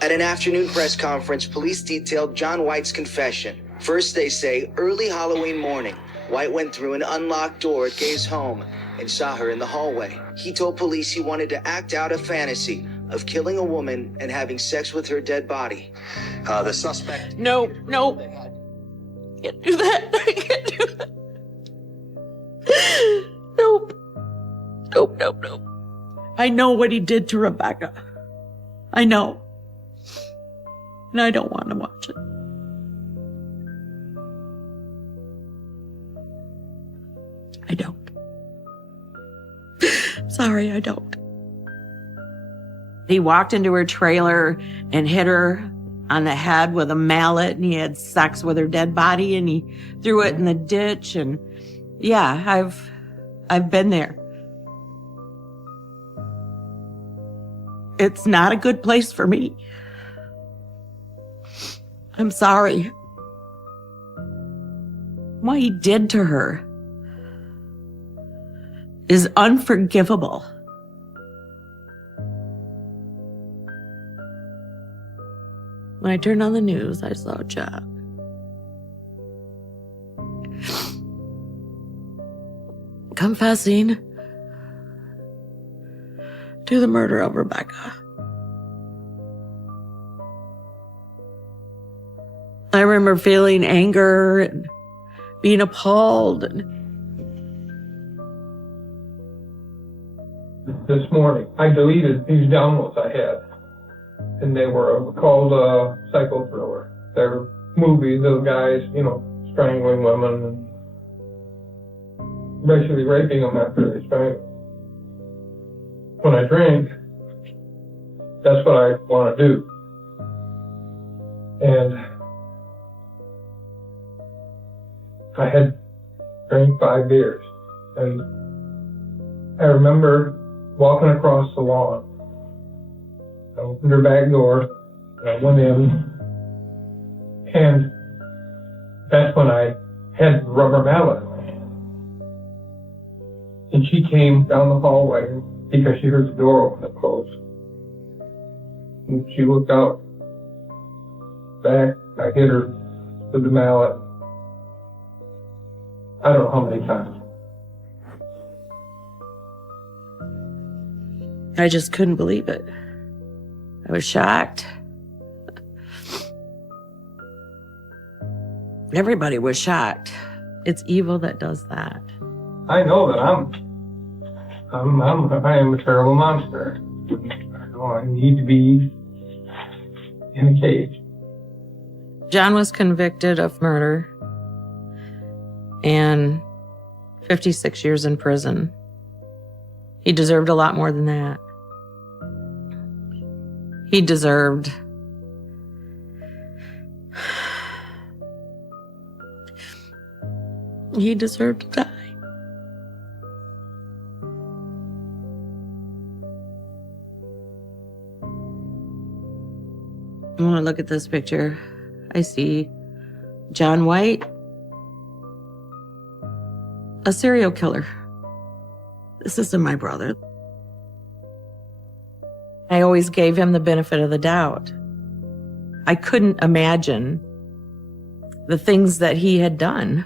At an afternoon press conference, police detailed John White's confession. First, they say, early Halloween morning, White went through an unlocked door at Gay's home and saw her in the hallway. He told police he wanted to act out a fantasy of killing a woman and having sex with her dead body. The suspect... No. Can't do that. I can't do that. Nope. I know what he did to Rebecca. I know. And I don't want to watch it. I don't. Sorry, I don't. He walked into her trailer and hit her on the head with a mallet, and he had sex with her dead body, and he threw it in the ditch. And yeah, I've been there. It's not a good place for me. I'm sorry. What he did to her is unforgivable. When I turned on the news, I saw John. Confessing to the murder of Rebecca. I remember feeling anger and being appalled. This morning, I deleted these downloads I had. and they were called psycho thriller. They're movies of guys, strangling women and basically raping them after they strangle. When I drink, that's what I want to do. And I had drank 5 beers, and I remember walking across the lawn. I opened her back door, and I went in, and that's when I had the rubber mallet in my hand. And she came down the hallway because she heard the door open and close. And she looked out back. I hit her with the mallet. I don't know how many times. I just couldn't believe it. I was shocked. Everybody was shocked. It's evil that does that. I know that I am a terrible monster. I know I need to be in a cage. John was convicted of murder and 56 years in prison. He deserved a lot more than that. He deserved to die. I want to look at this picture. I see John White, a serial killer. This isn't my brother. I always gave him the benefit of the doubt. I couldn't imagine the things that he had done.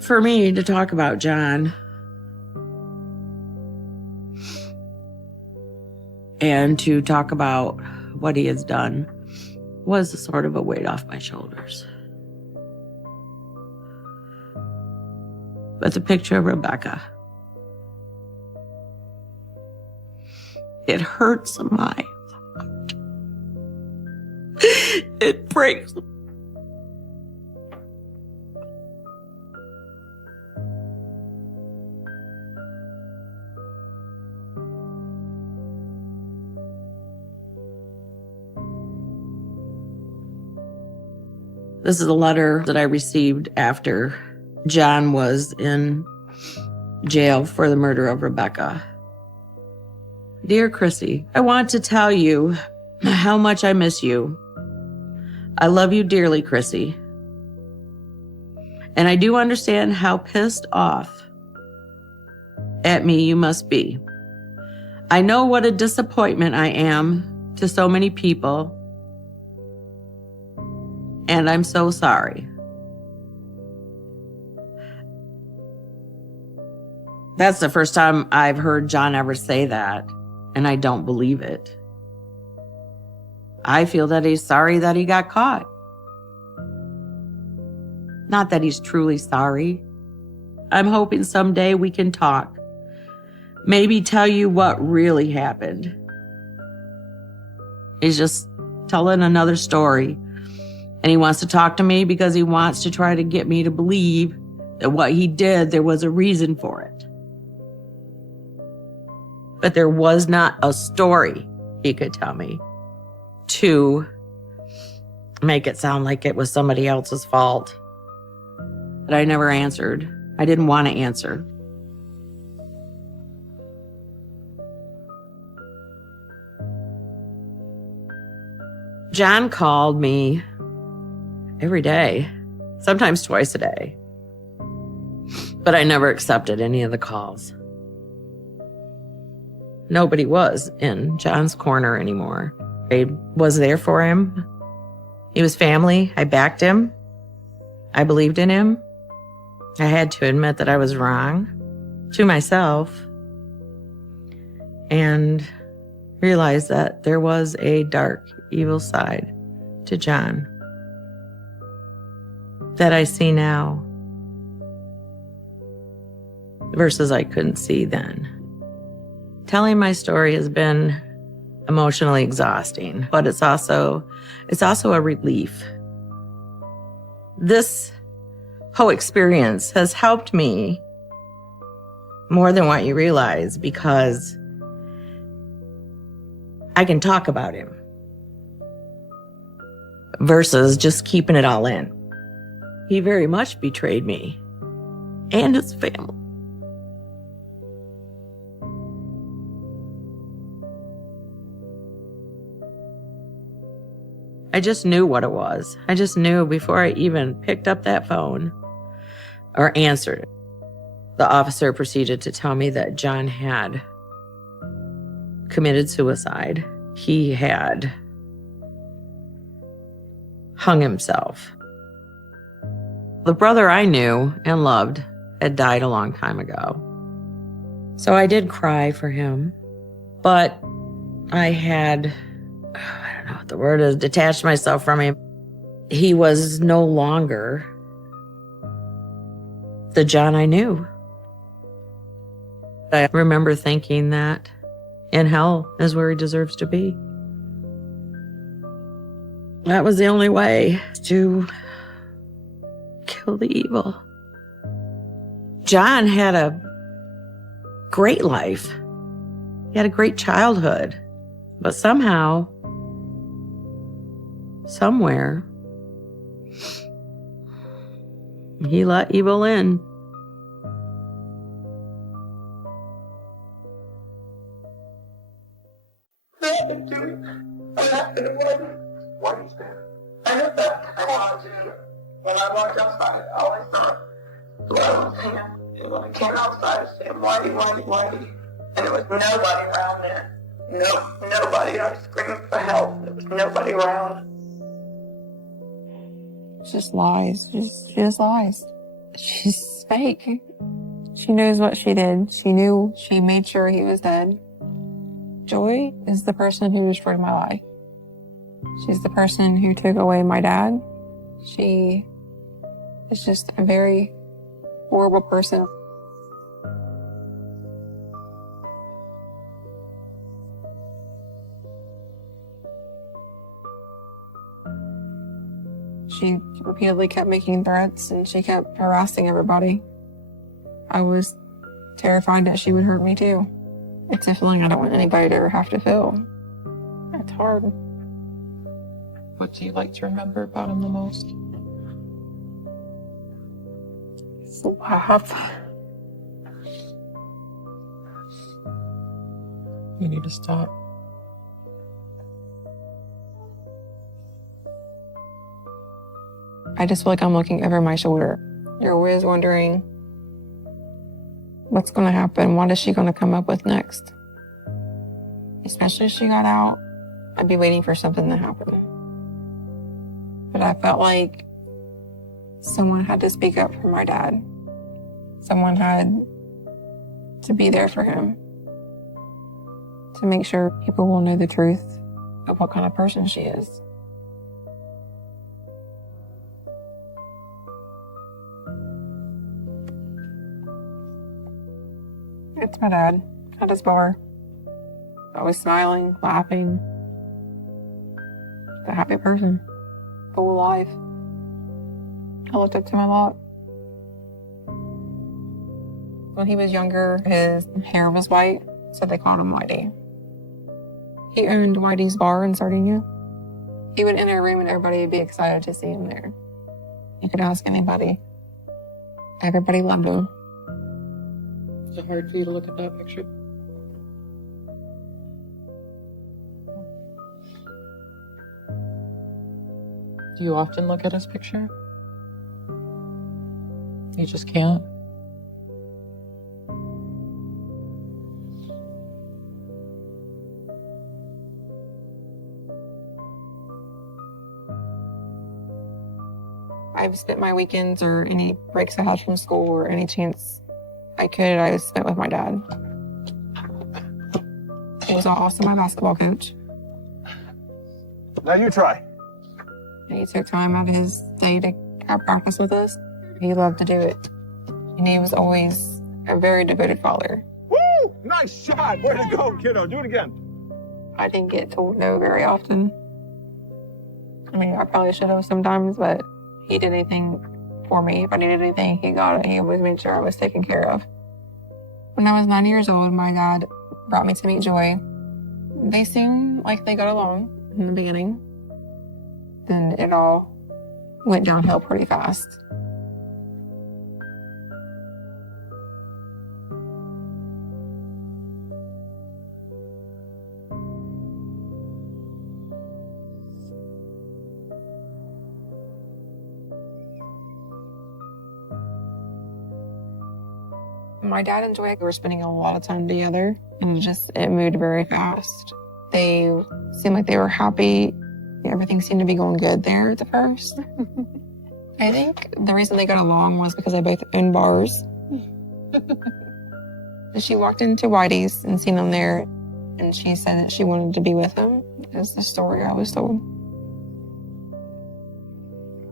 For me to talk about John and to talk about what he has done was a sort of a weight off my shoulders. But the picture of Rebecca, it hurts my heart. It breaks. This is a letter that I received after John was in jail for the murder of Rebecca. Dear Chrissy, I want to tell you how much I miss you. I love you dearly, Chrissy. And I do understand how pissed off at me you must be. I know what a disappointment I am to so many people, and I'm so sorry. That's the first time I've heard John ever say that, and I don't believe it. I feel that he's sorry that he got caught. Not that he's truly sorry. I'm hoping someday we can talk. Maybe tell you what really happened. He's just telling another story. And he wants to talk to me because he wants to try to get me to believe that what he did, there was a reason for it. But there was not a story he could tell me to make it sound like it was somebody else's fault. But I never answered. I didn't want to answer. John called me every day, sometimes twice a day. But I never accepted any of the calls. Nobody was in John's corner anymore. I was there for him. He was family. I backed him. I believed in him. I had to admit that I was wrong to myself and realize that there was a dark, evil side to John that I see now versus I couldn't see then. Telling my story has been emotionally exhausting, but it's also a relief. This whole experience has helped me more than what you realize, because I can talk about him versus just keeping it all in. He very much betrayed me and his family. I just knew what it was. I just knew before I even picked up that phone or answered it. The officer proceeded to tell me that John had committed suicide. He had hung himself. The brother I knew and loved had died a long time ago. So I did cry for him, but I had, I don't know what the word is, detached myself from him. He was no longer the John I knew. I remember thinking that in hell is where he deserves to be. That was the only way to kill the evil. John had a great life. He had a great childhood. But somehow, somewhere, he let evil in. When I walked outside, I always thought, and when I came outside, I said, Whitey. And there was nobody around there. Nobody. I was screaming for help. There was nobody around. Just lies. She just lies. She's fake. She knows what she did. She knew. She made sure he was dead. Joy is the person who destroyed my life. She's the person who took away my dad. She is just a very horrible person. She repeatedly kept making threats and she kept harassing everybody. I was terrified that she would hurt me too. It's a feeling I don't want anybody to ever have to feel. It's hard. What do you like to remember about him the most? His laugh. You need to stop. I just feel like I'm looking over my shoulder. You're always wondering what's going to happen. What is she going to come up with next? Especially if she got out, I'd be waiting for something to happen. But I felt like someone had to speak up for my dad. Someone had to be there for him. To make sure people will know the truth of what kind of person she is. It's my dad at his bar. Always smiling, laughing. A happy person. Full of life. I looked up to him a lot. When he was younger, his hair was white, so they called him Whitey. He owned Whitey's bar in Sardinia. He would enter a room and everybody would be excited to see him there. You could ask anybody. Everybody loved him. Is it hard for you to look at that picture? Do you often look at his picture? You just can't? I've spent my weekends or any breaks I had from school or any chance I could, I spent with my dad. He was also my basketball coach. Now you try. He took time out of his day to have practice with us. He loved to do it. And he was always a very devoted father. Woo! Nice Good shot. Way to go, kiddo. Do it again. I didn't get told no very often. I mean, I probably should have sometimes, but he did anything for me. If I needed anything, he got it. He always made sure I was taken care of. When I was 9 years old, my dad brought me to meet Joy. They seemed like they got along in the beginning. Then it all went downhill pretty fast. My dad and Joy were spending a lot of time together, and it moved very fast. They seemed like they were happy. Everything seemed to be going good there at the first. I think the reason they got along was because they both owned bars. She walked into Whitey's and seen him there, and she said that she wanted to be with him. Is the story I was told.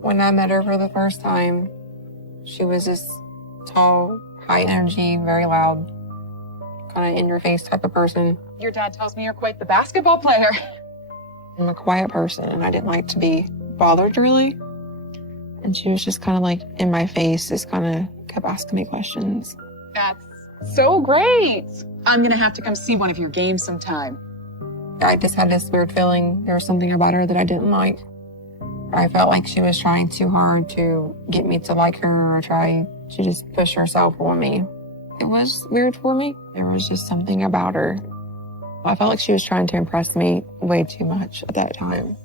When I met her for the first time, she was this tall, high energy, very loud, kind of in your face type of person. Your dad tells me you're quite the basketball player. I'm a quiet person and I didn't like to be bothered really. And she was just kind of like in my face, just kind of kept asking me questions. That's so great. I'm going to have to come see one of your games sometime. I just had this weird feeling there was something about her that I didn't like. I felt like she was trying too hard to get me to like her or try to just push herself on me. It was weird for me. There was just something about her. I felt like she was trying to impress me way too much at that time.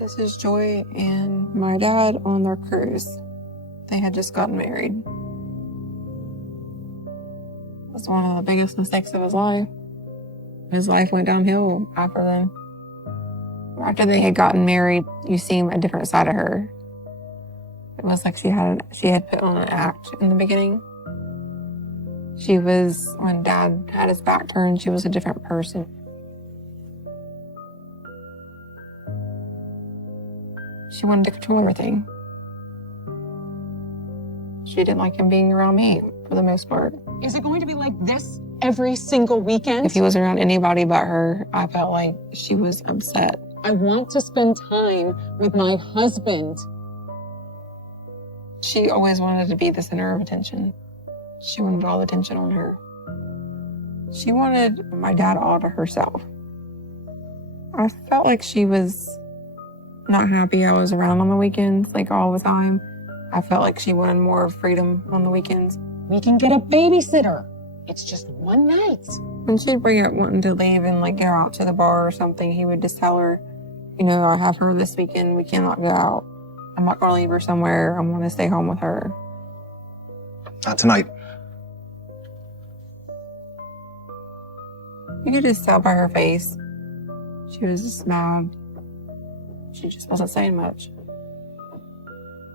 This is Joy and my dad on their cruise. They had just gotten married. It was one of the biggest mistakes of his life. His life went downhill after then. After they had gotten married, you see a different side of her. It was like she had put on an act in the beginning. When Dad had his back turned, she was a different person. She wanted to control everything. She didn't like him being around me, for the most part. Is it going to be like this every single weekend? If he was around anybody but her, I felt like she was upset. I want to spend time with my husband. She always wanted to be the center of attention. She wanted all the attention on her. She wanted my dad all to herself. I felt like she was not happy I was around on the weekends, like all the time. I felt like she wanted more freedom on the weekends. We can get a babysitter. It's just one night. When she'd bring up wanting to leave and like go out to the bar or something, he would just tell her, I have her this weekend. We cannot go out. I'm not going to leave her somewhere. I'm going to stay home with her. Not tonight. You could just tell by her face. She was just mad. She just wasn't saying much.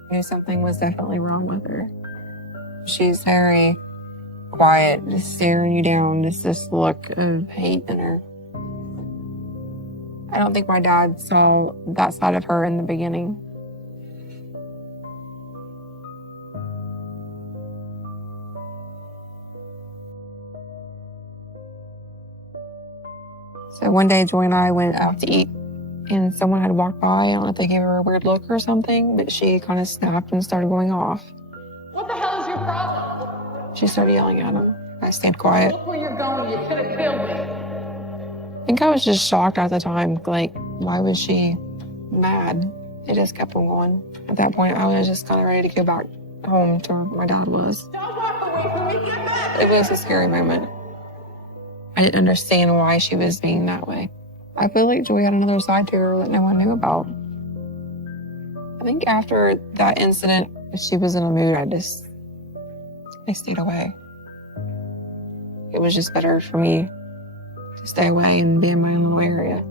I knew something was definitely wrong with her. She's very quiet, just staring you down, just this look of hate in her. I don't think my dad saw that side of her in the beginning. So one day, Joy and I went out to eat, and someone had walked by. I don't know if they gave her a weird look or something, but she kind of snapped and started going off. What the hell is your problem? She started yelling at him. I stayed quiet. Look where you're going. You could have killed me. I think I was just shocked at the time. Like, why was she mad? It just kept on going. At that point, I was just kind of ready to go back home to where my dad was. Don't walk away from me. Get back. It was a scary moment. I didn't understand why she was being that way. I feel like Joy had another side to her that no one knew about. I think after that incident, she was in a mood. I stayed away. It was just better for me to stay away and be in my own little area.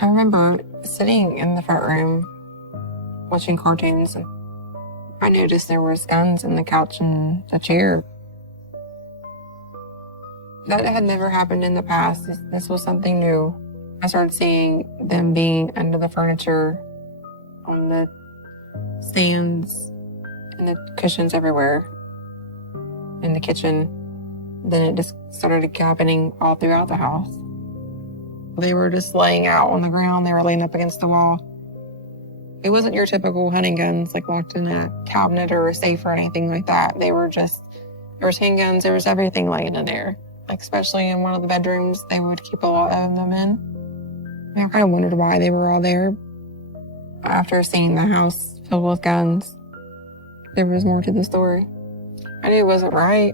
I remember sitting in the front room watching cartoons, and I noticed there was guns in the couch and the chair. That had never happened in the past. This was something new. I started seeing them being under the furniture, on the stands, and the cushions everywhere, in the kitchen. Then it just started happening all throughout the house. They were just laying out on the ground. They were laying up against the wall. It wasn't your typical hunting guns, like locked in a cabinet or a safe or anything like that. They were just, there was handguns, there was everything laying in there. Like especially in one of the bedrooms, they would keep a lot of them in. I kind of wondered why they were all there. After seeing the house filled with guns, there was more to the story. I knew it wasn't right.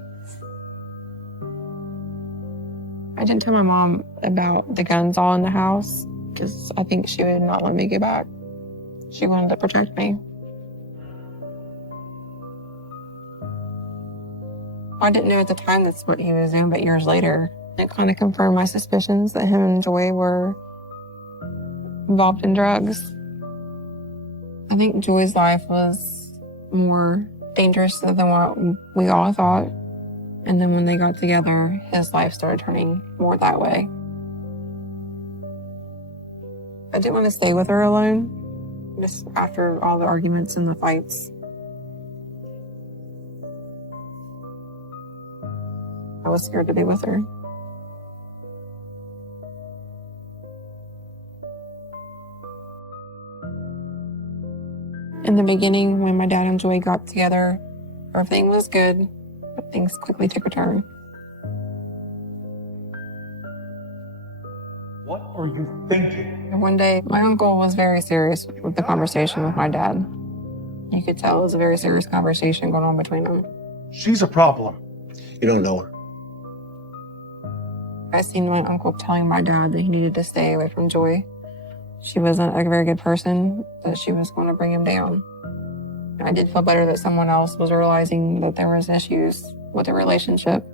I didn't tell my mom about the guns all in the house because I think she would not let me get back. She wanted to protect me. I didn't know at the time that's what he was doing, but years later, it kind of confirmed my suspicions that him and Joy were involved in drugs. I think Joy's life was more dangerous than what we all thought. And then when they got together, his life started turning more that way. I didn't want to stay with her alone, just after all the arguments and the fights. I was scared to be with her. In the beginning, when my dad and Joy got together, everything was good, but things quickly took a turn. What are you thinking? And one day, my uncle was very serious with the conversation with my dad. You could tell it was a very serious conversation going on between them. She's a problem. You don't know her. I seen my uncle telling my dad that he needed to stay away from Joy. She wasn't a very good person, that she was going to bring him down. I did feel better that someone else was realizing that there was issues with the relationship.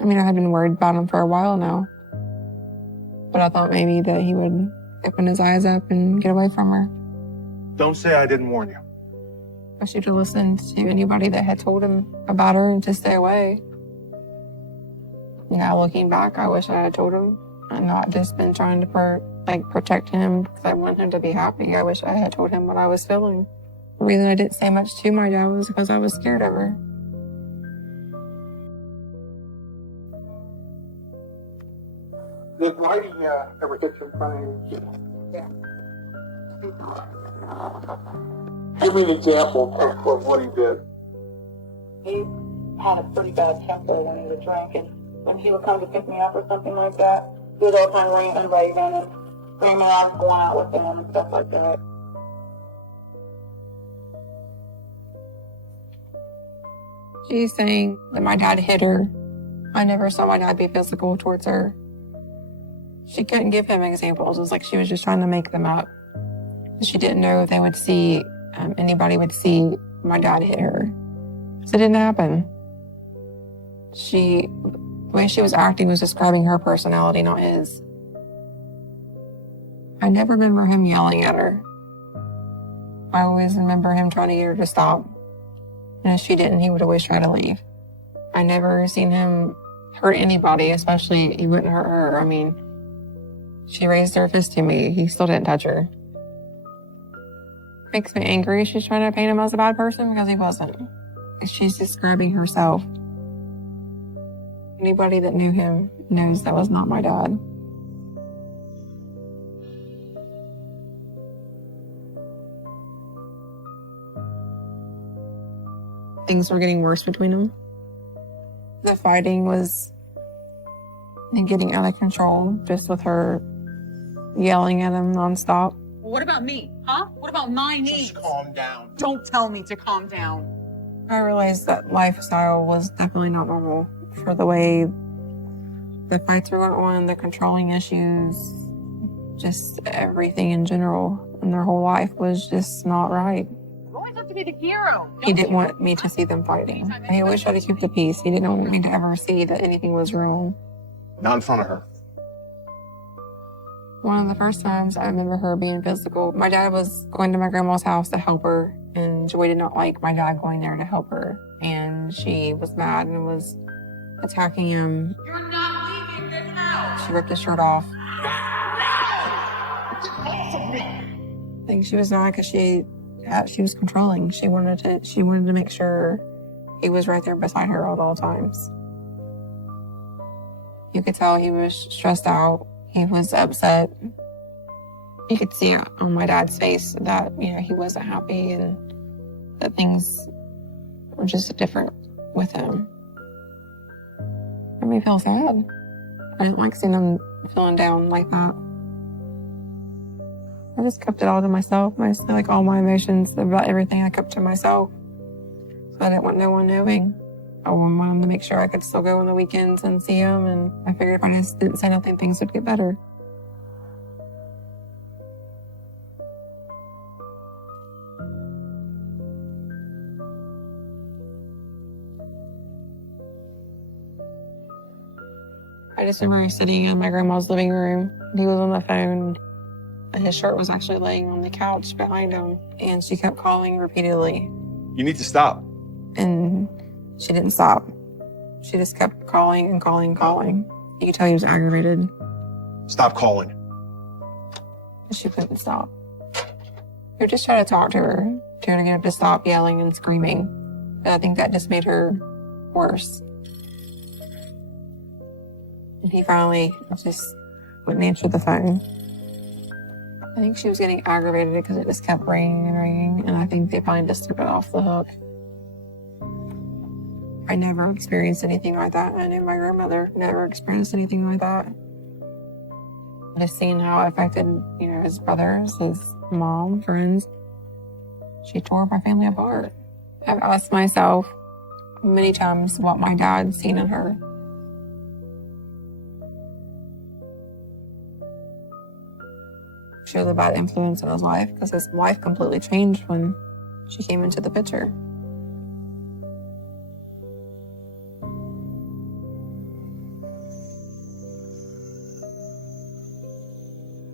I mean, I had been worried about him for a while now. But I thought maybe that he would open his eyes up and get away from her. Don't say I didn't warn you. I should have listened to anybody that had told him about her and to stay away. Now looking back, I wish I had told him and not just been trying to protect him because I want him to be happy. I wish I had told him what I was feeling. The reason I didn't say much to my dad was because I was scared of her. Did Whitey ever hit you in front of you? Yeah. Give me an example of what he did. He had a pretty bad temper when he was drinking. When he would come to pick me up or something like that, he would all kind of rant and rave and screaming I was going out with him and stuff like that. She's saying that my dad hit her. I never saw my dad be physical towards her. She couldn't give him examples. It was like she was just trying to make them up. She didn't know if they would see, anybody would see my dad hit her. So it didn't happen. The way she was acting was describing her personality, not his. I never remember him yelling at her. I always remember him trying to get her to stop. And if she didn't, he would always try to leave. I never seen him hurt anybody, especially he wouldn't hurt her. I mean, she raised her fist to me. He still didn't touch her. Makes me angry. She's trying to paint him as a bad person because he wasn't. She's describing herself. Anybody that knew him knows that was not my dad. Things were getting worse between them. The fighting was getting out of control, just with her yelling at him nonstop. What about me? Huh? What about my needs? Just calm down. Don't tell me to calm down. I realized that lifestyle was definitely not normal for the way the fights were going on, the controlling issues, just everything in general. And their whole life was just not right. You always have to be the hero. He didn't want me to see them fighting. He always tried to keep the peace. He didn't want me to ever see that anything was wrong. Not in front of her. One of the first times I remember her being physical, my dad was going to my grandma's house to help her, And Joy did not like my dad going there to help her. And she was mad and was attacking him. You're not leaving this house. She ripped his shirt off. I think she was mad because she was controlling. She wanted to make sure he was right there beside her at all times. You could tell he was stressed out. He was upset. You could see it on my dad's face that, he wasn't happy and that things were just different with him. It made me feel sad. I didn't like seeing him feeling down like that. I just kept it all to myself. All my emotions about everything I kept to myself. So I didn't want no one knowing. I wanted him to make sure I could still go on the weekends and see him. And I figured if I just didn't say nothing, things would get better. I just remember sitting in my grandma's living room. He was on the phone. His shirt was actually laying on the couch behind him. And she kept calling repeatedly. You need to stop. And she didn't stop. She just kept calling and calling and calling. You could tell he was aggravated. Stop calling. She couldn't stop. We just tried to talk to her to get her to stop yelling and screaming. But I think that just made her worse. And he finally just wouldn't answer the phone. I think she was getting aggravated because it just kept ringing and ringing, and I think they finally just took it off the hook. I never experienced anything like that. I know my grandmother never experienced anything like that. I just seen how it affected, his brothers, his mom, friends. She tore my family apart. I've asked myself many times what my dad seen in her. She was a bad influence in his life because his life completely changed when she came into the picture.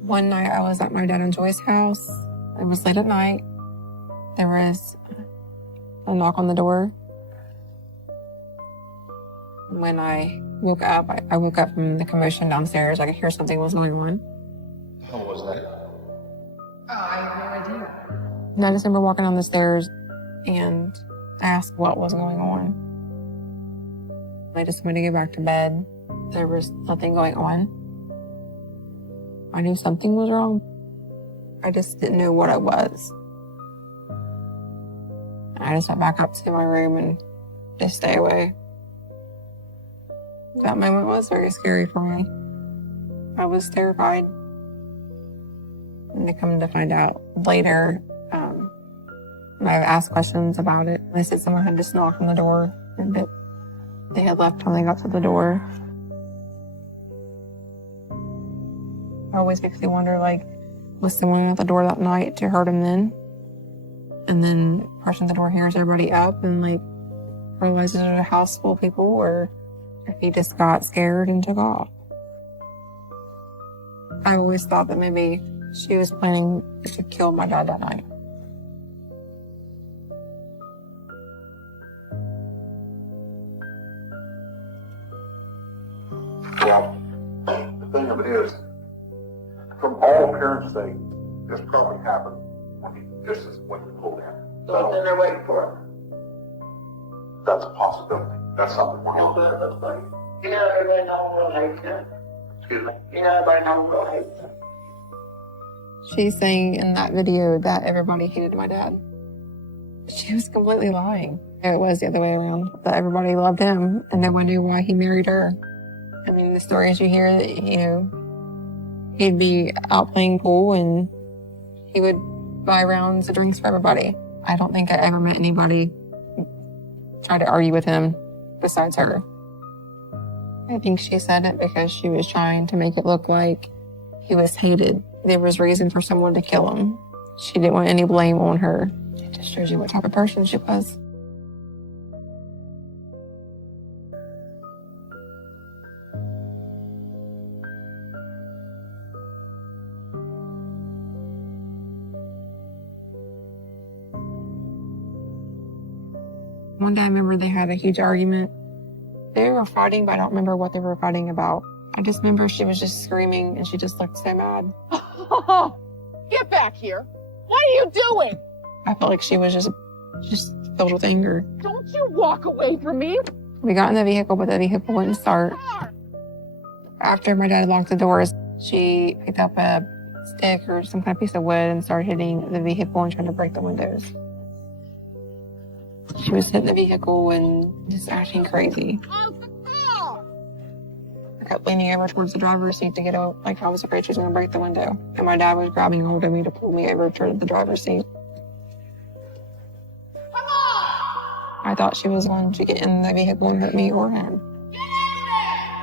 One night I was at my dad and Joy's house. It was late at night. There was a knock on the door. When I woke up, I woke up from the commotion downstairs. I could hear something was going on. What was that? I have no idea. And I just remember walking down the stairs and asked what was going on. I just wanted to go back to bed. There was nothing going on. I knew something was wrong. I just didn't know what it was. I just went back up to my room and just stay away. That moment was very scary for me. I was terrified. And to come to find out later, I asked questions about it. They said someone had just knocked on the door and that they had left when they got to the door. It always makes me wonder, was someone at the door that night to hurt him then? And then the person at the door hears everybody up and realizes there's a house full of people, or if he just got scared and took off. I always thought that maybe she was planning to kill my dad that night. Well, the thing of it is, from all appearance, this probably happened just as when we pulled in. So then they're waiting for him. That's a possibility. That's something we're That's looking what it looks like. Everybody knows will hate him. Excuse me? Everybody knows will hate him. She's saying in that video that everybody hated my dad. She was completely lying. It was the other way around, that everybody loved him and no one knew why he married her. I mean, the stories you hear that, he'd be out playing pool and he would buy rounds of drinks for everybody. I don't think I ever met anybody try to argue with him besides her. I think she said it because she was trying to make it look like he was hated. There was reason for someone to kill him. She didn't want any blame on her. It just shows you what type of person she was. One day I remember they had a huge argument. They were fighting, but I don't remember what they were fighting about. I just remember she was just screaming and she just looked so mad. Get back here. What are you doing? I felt like she was just filled with anger. Don't you walk away from me. We got in the vehicle, but the vehicle wouldn't start. After my dad locked the doors, she picked up a stick or some kind of piece of wood and started hitting the vehicle and trying to break the windows. She was hitting the vehicle and just acting crazy. I kept leaning over towards the driver's seat to get out, like I was afraid she was going to break the window. And my dad was grabbing hold of me to pull me over to the driver's seat. I thought she was going to get in the vehicle and hurt me or him.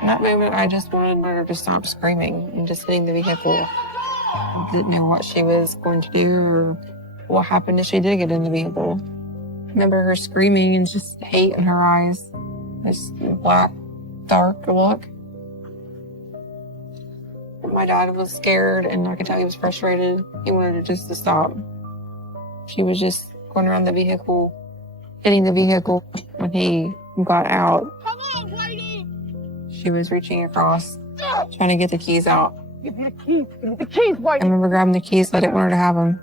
In that moment, I just wanted her to stop screaming and just hitting the vehicle. I didn't know what she was going to do or what happened if she did get in the vehicle. I remember her screaming and just hate in her eyes. This black, dark look. My dad was scared and I could tell he was frustrated. He wanted her just to stop. She was just going around the vehicle, hitting the vehicle. When he got out, Come on, Whitey! she was reaching across, trying to get the keys out. Give me the keys. Give me the keys, Whitey. I remember grabbing the keys, but I didn't want her to have them.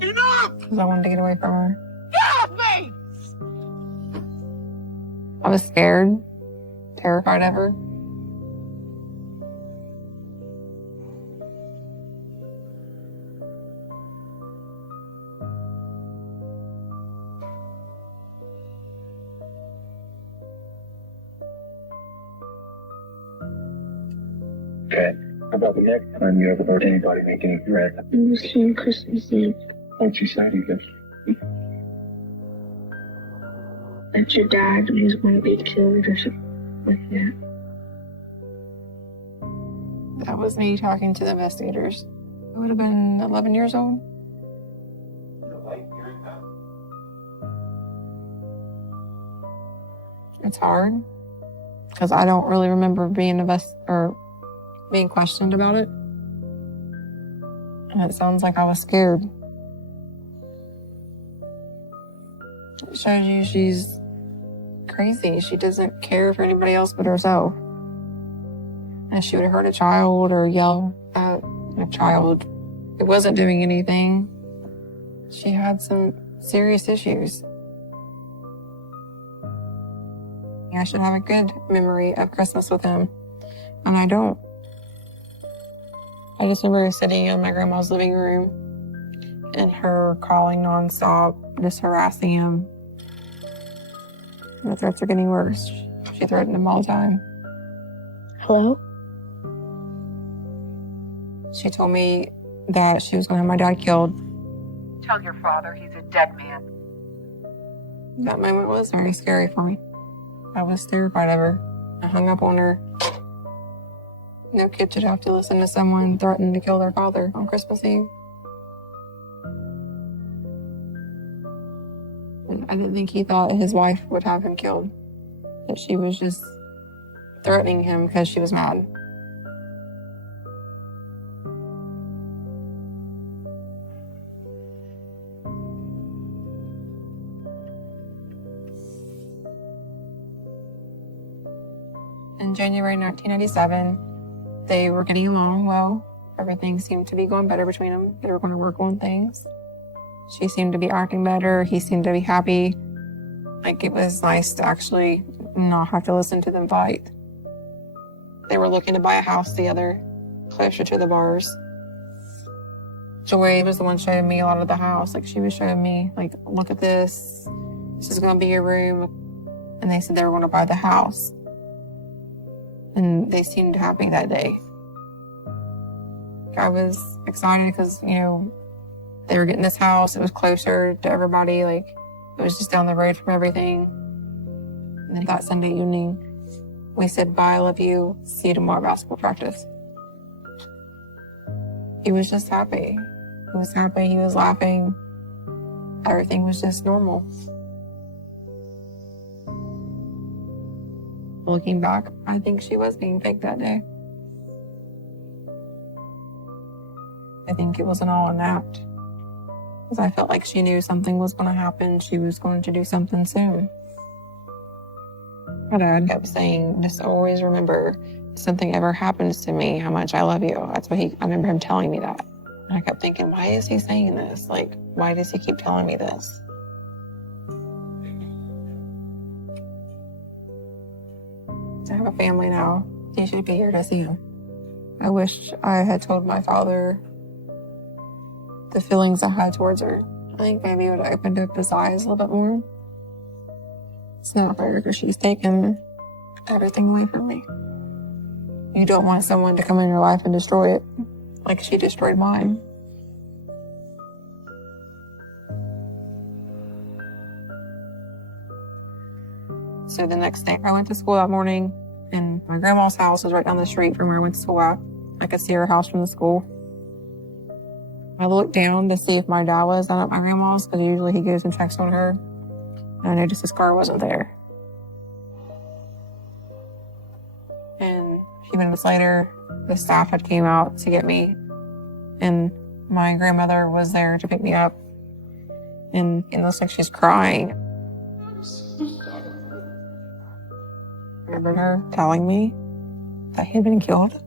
Enough! Because I wanted to get away from her. Get off me! I was scared, terrified of her. Okay. How about the next time you ever heard anybody make any threats? It was on Christmas Eve. What'd she say to you? That your dad was going to be killed or something like that. That was me talking to the investigators. I would have been 11 years old. It's hard because I don't really remember being being questioned about it. And it sounds like I was scared. It shows you she's crazy. She doesn't care for anybody else but herself. And if she would hurt a child or yell at a child who wasn't doing anything, she had some serious issues. I should have a good memory of Christmas with him, and I don't. I just remember sitting in my grandma's living room and her calling nonstop, just harassing him. And the threats are getting worse. She threatened him all the time. Hello? She told me that she was going to have my dad killed. Tell your father he's a dead man. That moment was very scary for me. I was terrified of her. I hung up on her. No kid should have to listen to someone threaten to kill their father on Christmas Eve. And I didn't think he thought his wife would have him killed. That she was just threatening him because she was mad. In January 1997, they were getting along well. Everything seemed to be going better between them. They were going to work on things. She seemed to be acting better. He seemed to be happy. Like, it was nice to actually not have to listen to them fight. They were looking to buy a house together, closer to the bars. Joy was the one showing me a lot of the house. Like, she was showing me, like, look at this. This is going to be your room. And they said they were going to buy the house. And they seemed happy that day. I was excited because, you know, they were getting this house. It was closer to everybody. Like, it was just down the road from everything. And then that Sunday evening, we said, bye, I love you. See you tomorrow at basketball practice. He was just happy. He was happy. He was laughing. Everything was just normal. Looking back, I think she was being fake that day. I think it wasn't all an act. Because I felt like she knew something was going to happen. She was going to do something soon. My dad kept saying, just always remember, if something ever happens to me, how much I love you. That's what I remember him telling me that. And I kept thinking, why is he saying this? Like, why does he keep telling me this? I have a family now. He should be here to see him. I wish I had told my father the feelings I had towards her. I think maybe it would have opened up his eyes a little bit more. It's not fair because she's taken everything away from me. You don't want someone to come in your life and destroy it like she destroyed mine. So the next day, I went to school that morning, and my grandma's house was right down the street from where I went to school at. I could see her house from the school. I looked down to see if my dad was down at my grandma's, because usually he goes and checks on her. And I noticed his car wasn't there. And a few minutes later, the staff had came out to get me, and my grandmother was there to pick me up. And it looks like she's crying. I remember her telling me that he had been killed.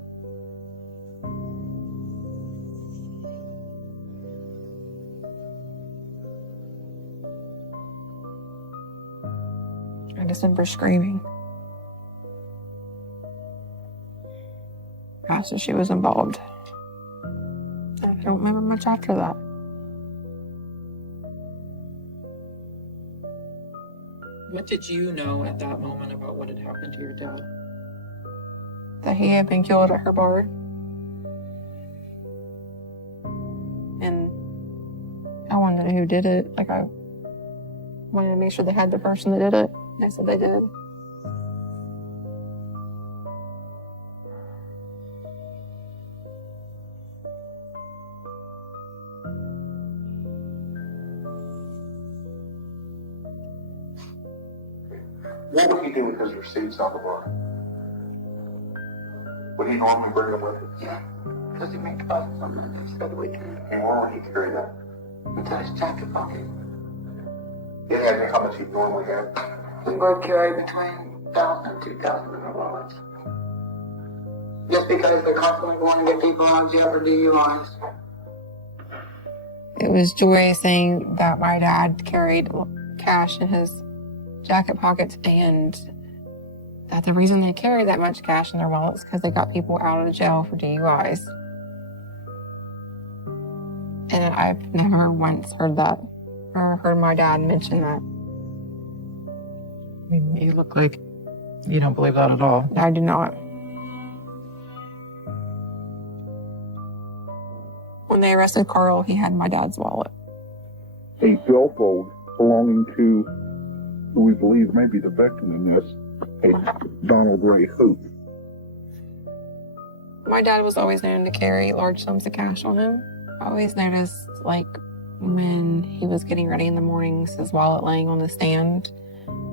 I just remember screaming. After she was involved. I don't remember much after that. What did you know at that moment about what had happened to your dad? That he had been killed at her bar. And I wanted to know who did it. Like, I wanted to make sure they had the person that did it. And I said they did. What would he do with his receipts on the bar? Would he normally bring them with him? Yeah, because he made deposits on Mondays for the weekend. And where would he carry that? Into his jacket pocket. He had how much he normally had? We both carry between 1,000 and 2,000 in our wallets. Just because they're constantly going to get people on jail for DUIs. It was Joy saying that my dad carried cash in his jacket pockets, and that the reason they carried that much cash in their wallets is because they got people out of jail for DUIs. And I've never once heard that, or heard my dad mention that. I mean, you look like you don't believe that at all. I do not. When they arrested Carl, he had my dad's wallet. A billfold belonging to who we believe may be the victim in this, Donald Ray Hoop. My dad was always known to carry large sums of cash on him. I always noticed, like, when he was getting ready in the mornings, his wallet laying on the stand,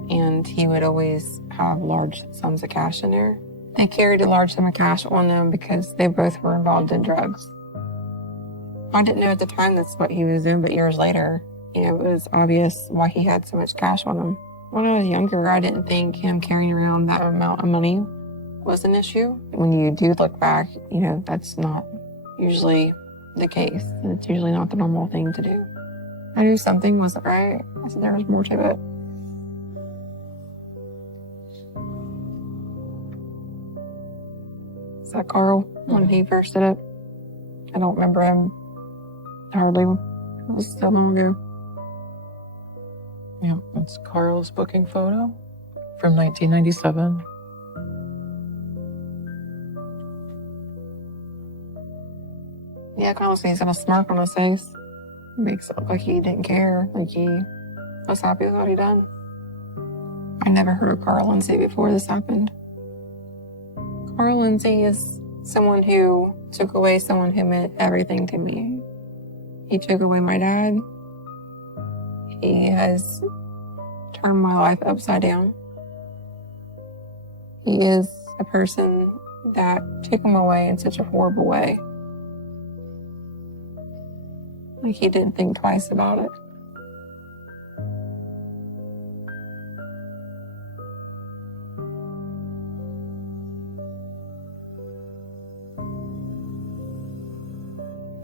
and he would always have large sums of cash in there. They carried a large sum of cash on them because they both were involved in drugs. I didn't know at the time that's what he was doing, but years later, it was obvious why he had so much cash on him. When I was younger, I didn't think him carrying around that amount of money was an issue. When you do look back, that's not usually the case. It's usually not the normal thing to do. I knew something wasn't right. I said there was more to it. Is that Carl when he first did it? I don't remember him hardly. It was so long ago. Yeah, it's Carl's booking photo from 1997. Yeah, I kind of see he's got a smirk on his face. It makes it look like he didn't care. Like he was happy with what he done. I never heard of Carl Lindsay before this happened. Carl Lindsay is someone who took away someone who meant everything to me. He took away my dad. He has turned my life upside down. He is a person that took him away in such a horrible way. Like he didn't think twice about it.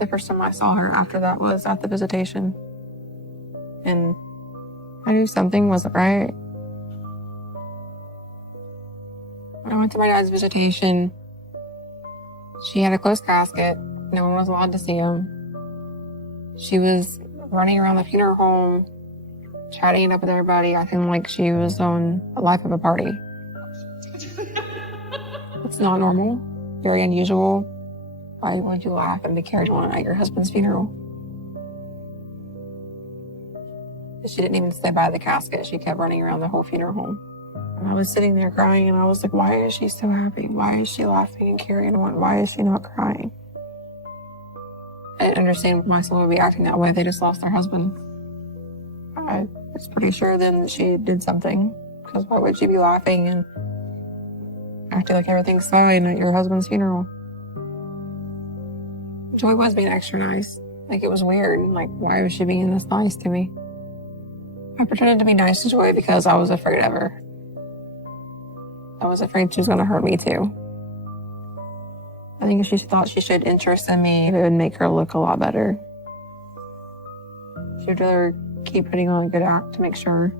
The first time I saw her after that was at the visitation. And I knew something wasn't right. When I went to my dad's visitation, she had a closed casket. No one was allowed to see him. She was running around the funeral home, chatting it up with everybody, acting like she was on a life of a party. It's not normal, very unusual. Why would you laugh and be carried on at your husband's funeral? She didn't even stay by the casket. She kept running around the whole funeral home. And I was sitting there crying, and I was like, why is she so happy? Why is she laughing and carrying on? Why is she not crying? I didn't understand why someone would be acting that way. They just lost their husband. I was pretty sure then that she did something, because why would she be laughing and acting like everything's fine at your husband's funeral? Joy was being extra nice. Like, it was weird. Like, why was she being this nice to me? I pretended to be nice to Joy because I was afraid of her. I was afraid she was going to hurt me too. I think she thought she showed interest in me, it would make her look a lot better. She would rather keep putting on a good act to make sure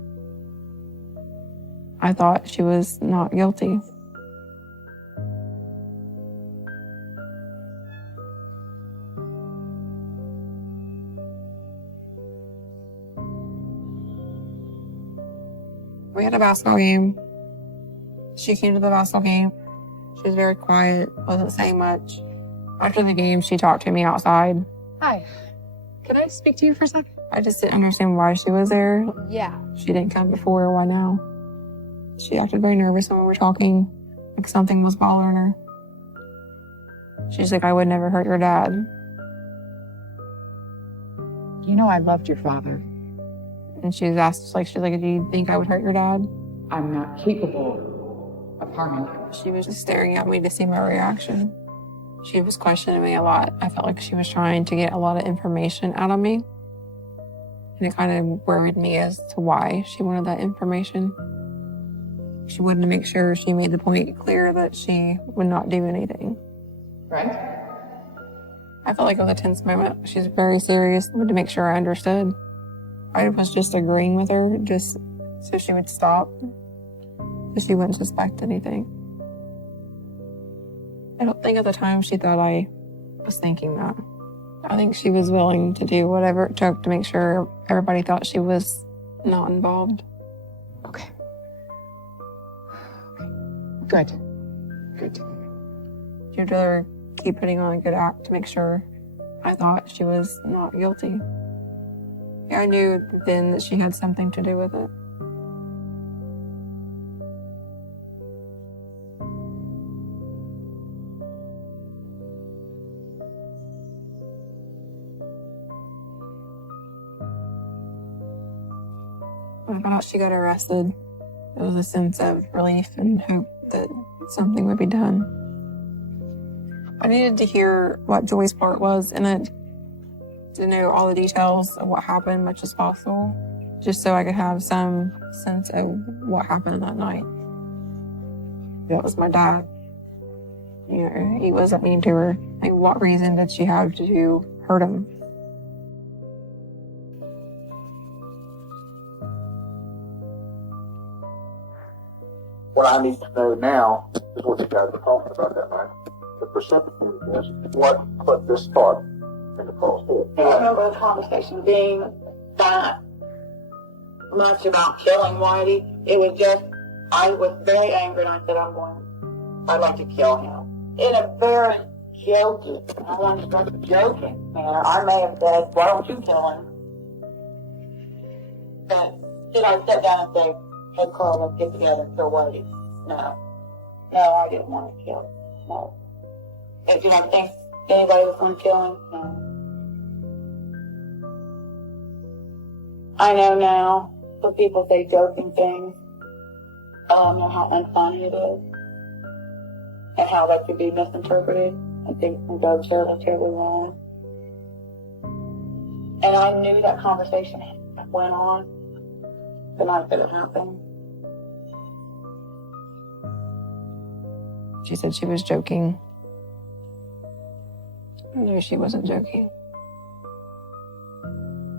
I thought she was not guilty. We had a basketball game. She came to the basketball game. She was very quiet, wasn't saying much. After the game, she talked to me outside. Hi. Can I speak to you for a second? I just didn't understand why she was there. Yeah. She didn't come before, why now? She acted very nervous when we were talking, like something was bothering her. She's like, I would never hurt your dad. You know I loved your father. And she was asked, she's like, do you think I would hurt your dad? I'm not capable of harming him. She was just staring at me to see my reaction. She was questioning me a lot. I felt like she was trying to get a lot of information out of me. And it kind of worried me as to why she wanted that information. She wanted to make sure she made the point clear that she would not do anything. Right? I felt like it was a tense moment. She's very serious. I wanted to make sure I understood. I was just agreeing with her just so she would stop, so she wouldn't suspect anything. I don't think at the time she thought I was thinking that. I think she was willing to do whatever it took to make sure everybody thought she was not involved. Okay. Good. Good. She'd rather keep putting on a good act to make sure I thought she was not guilty. I knew then that she had something to do with it. When I found out she got arrested, it was a sense of relief and hope that something would be done. I needed to hear what Joy's part was in it, to know all the details of what happened much as possible, just so I could have some sense of what happened that night. That was my dad. You know, he wasn't mean to her. Like, what reason did she have to hurt him? What I need to know now is what you guys were talking about that night. The precipitated this, what put this thought into Paul's head. I don't remember the conversation being that much about killing Whitey. It was just, I was very angry and I said, I'd like to kill him. In a very joking, I wanted to start joking manner. I may have said, why don't you kill him? But did I sit down and say, hey Carl, let's get together and kill Whitey? No. No, I didn't want to kill him. No. And did I think anybody was going to kill him? No. I know now, when people say joking things, I know how unfunny it is, and how that could be misinterpreted, and things can go terribly, terribly wrong. And I knew that conversation went on the night that it happened. She said she was joking. I knew she wasn't joking.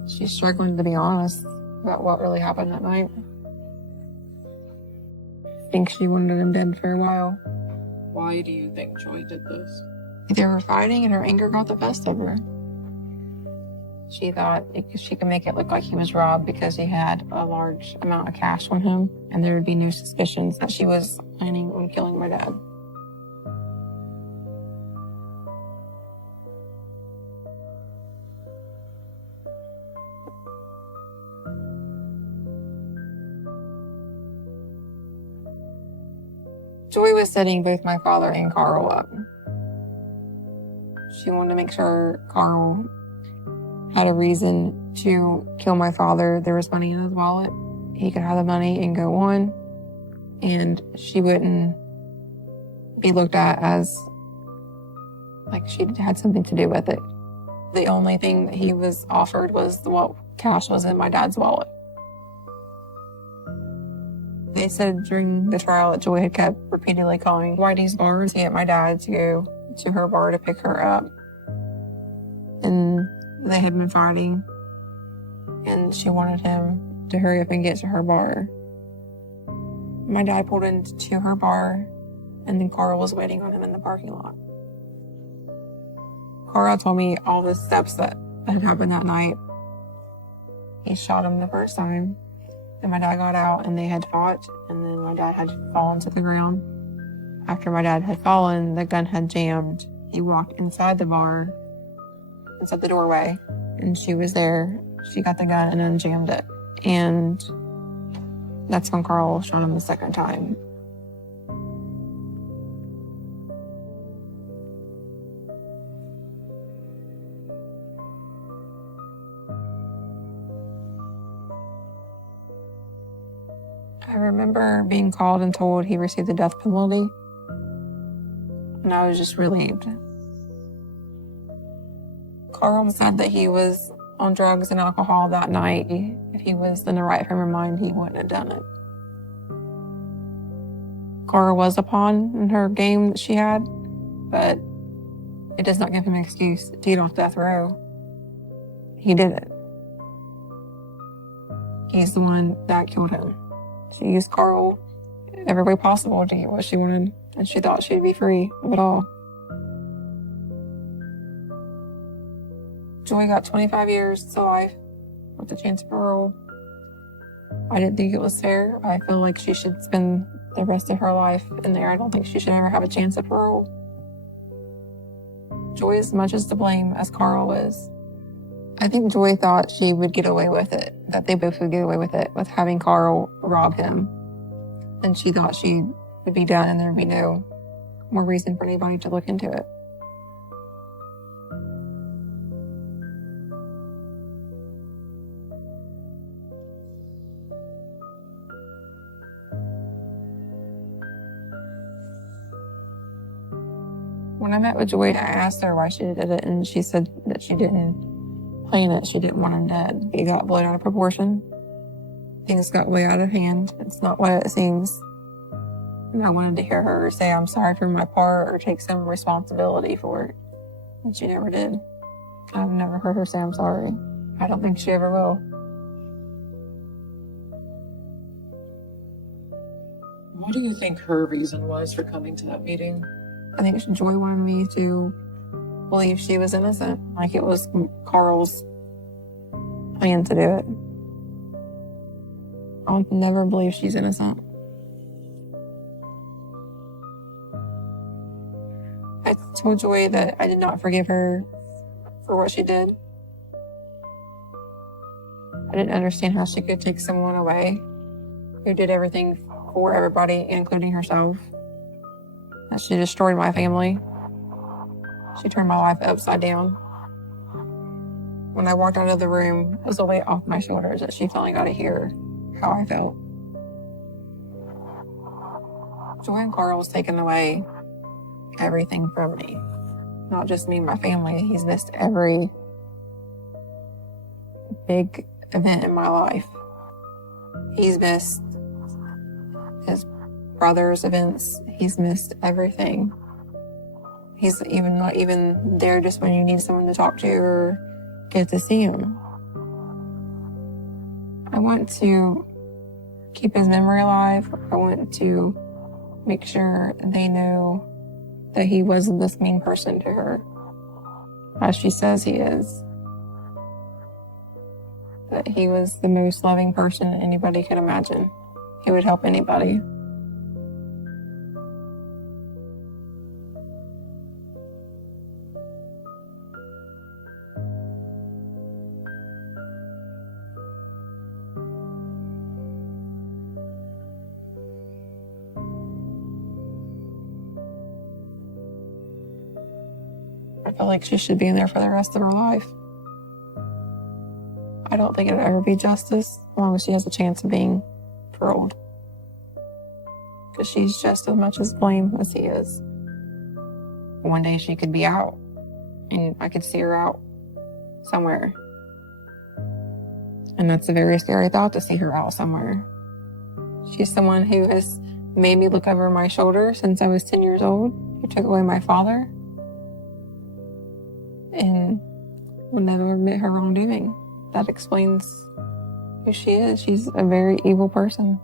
She's struggling to be honest about what really happened that night. I think she wanted him dead for a while. Why do you think Joy did this? They were fighting and her anger got the best of her. She thought she could make it look like he was robbed because he had a large amount of cash on him and there would be no suspicions that she was planning on killing my dad. Joy was setting both my father and Carl up. She wanted to make sure Carl had a reason to kill my father. There was money in his wallet. He could have the money and go on, and she wouldn't be looked at as like she had something to do with it. The only thing that he was offered was what cash was in my dad's wallet. They said during the trial that Joy had kept repeatedly calling Whitey's bar to get my dad to go to her bar to pick her up. And they had been fighting, and she wanted him to hurry up and get to her bar. My dad pulled into her bar, and then Carl was waiting on him in the parking lot. Carl told me all the steps that had happened that night. He shot him the first time. And my dad got out and they had fought, and then my dad had fallen to the ground. After my dad had fallen, the gun had jammed. He walked inside the bar, inside the doorway, and she was there. She got the gun and unjammed it. And that's when Carl shot him the second time. I remember being called and told he received the death penalty, and I was just relieved. Carl said that he was on drugs and alcohol that night. If he was in the right frame of mind, he wouldn't have done it. Carl was a pawn in her game that she had, but it does not give him an excuse to get off death row. He did it. He's the one that killed him. She used Carl every way possible to get what she wanted, and she thought she'd be free of it all. Joy got 25 years to life with a chance of parole. I didn't think it was fair. I feel like she should spend the rest of her life in there. I don't think she should ever have a chance of parole. Joy is as much as to blame as Carl is. I think Joy thought she would get away with it, that they both would get away with it, with having Carl rob him. And she thought she would be done and there would be no more reason for anybody to look into it. When I met with Joy, I asked her why she did it, and she said that she didn't plan it. She didn't want him dead. He got blown out of proportion. Things got way out of hand. It's not what it seems. And I wanted to hear her say, I'm sorry for my part, or take some responsibility for it. And she never did. I've never heard her say I'm sorry. I don't think she ever will. What do you think her reason was for coming to that meeting? I think Joy wanted me to believe she was innocent, like it was Carl's plan to do it. I'll never believe she's innocent. I told Joy that I did not forgive her for what she did. I didn't understand how she could take someone away who did everything for everybody, including herself. That she destroyed my family. She turned my life upside down. When I walked out of the room, it was a weight off my shoulders that she finally got to hear how I felt. Joy and Carl was taking away everything from me. Not just me and my family. He's missed every big event in my life. He's missed his brother's events. He's missed everything. He's even not even there just when you need someone to talk to or get to see him. I want to keep his memory alive. I want to make sure they know that he wasn't this mean person to her, as she says he is. That he was the most loving person anybody could imagine. He would help anybody. I feel like she should be in there for the rest of her life. I don't think it'll ever be justice as long as she has a chance of being paroled. Because she's just as much as blame as he is. One day she could be out, and I could see her out somewhere. And that's a very scary thought, to see her out somewhere. She's someone who has made me look over my shoulder since I was 10 years old, who took away my father, and will never admit her wrongdoing. That explains who she is. She's a very evil person.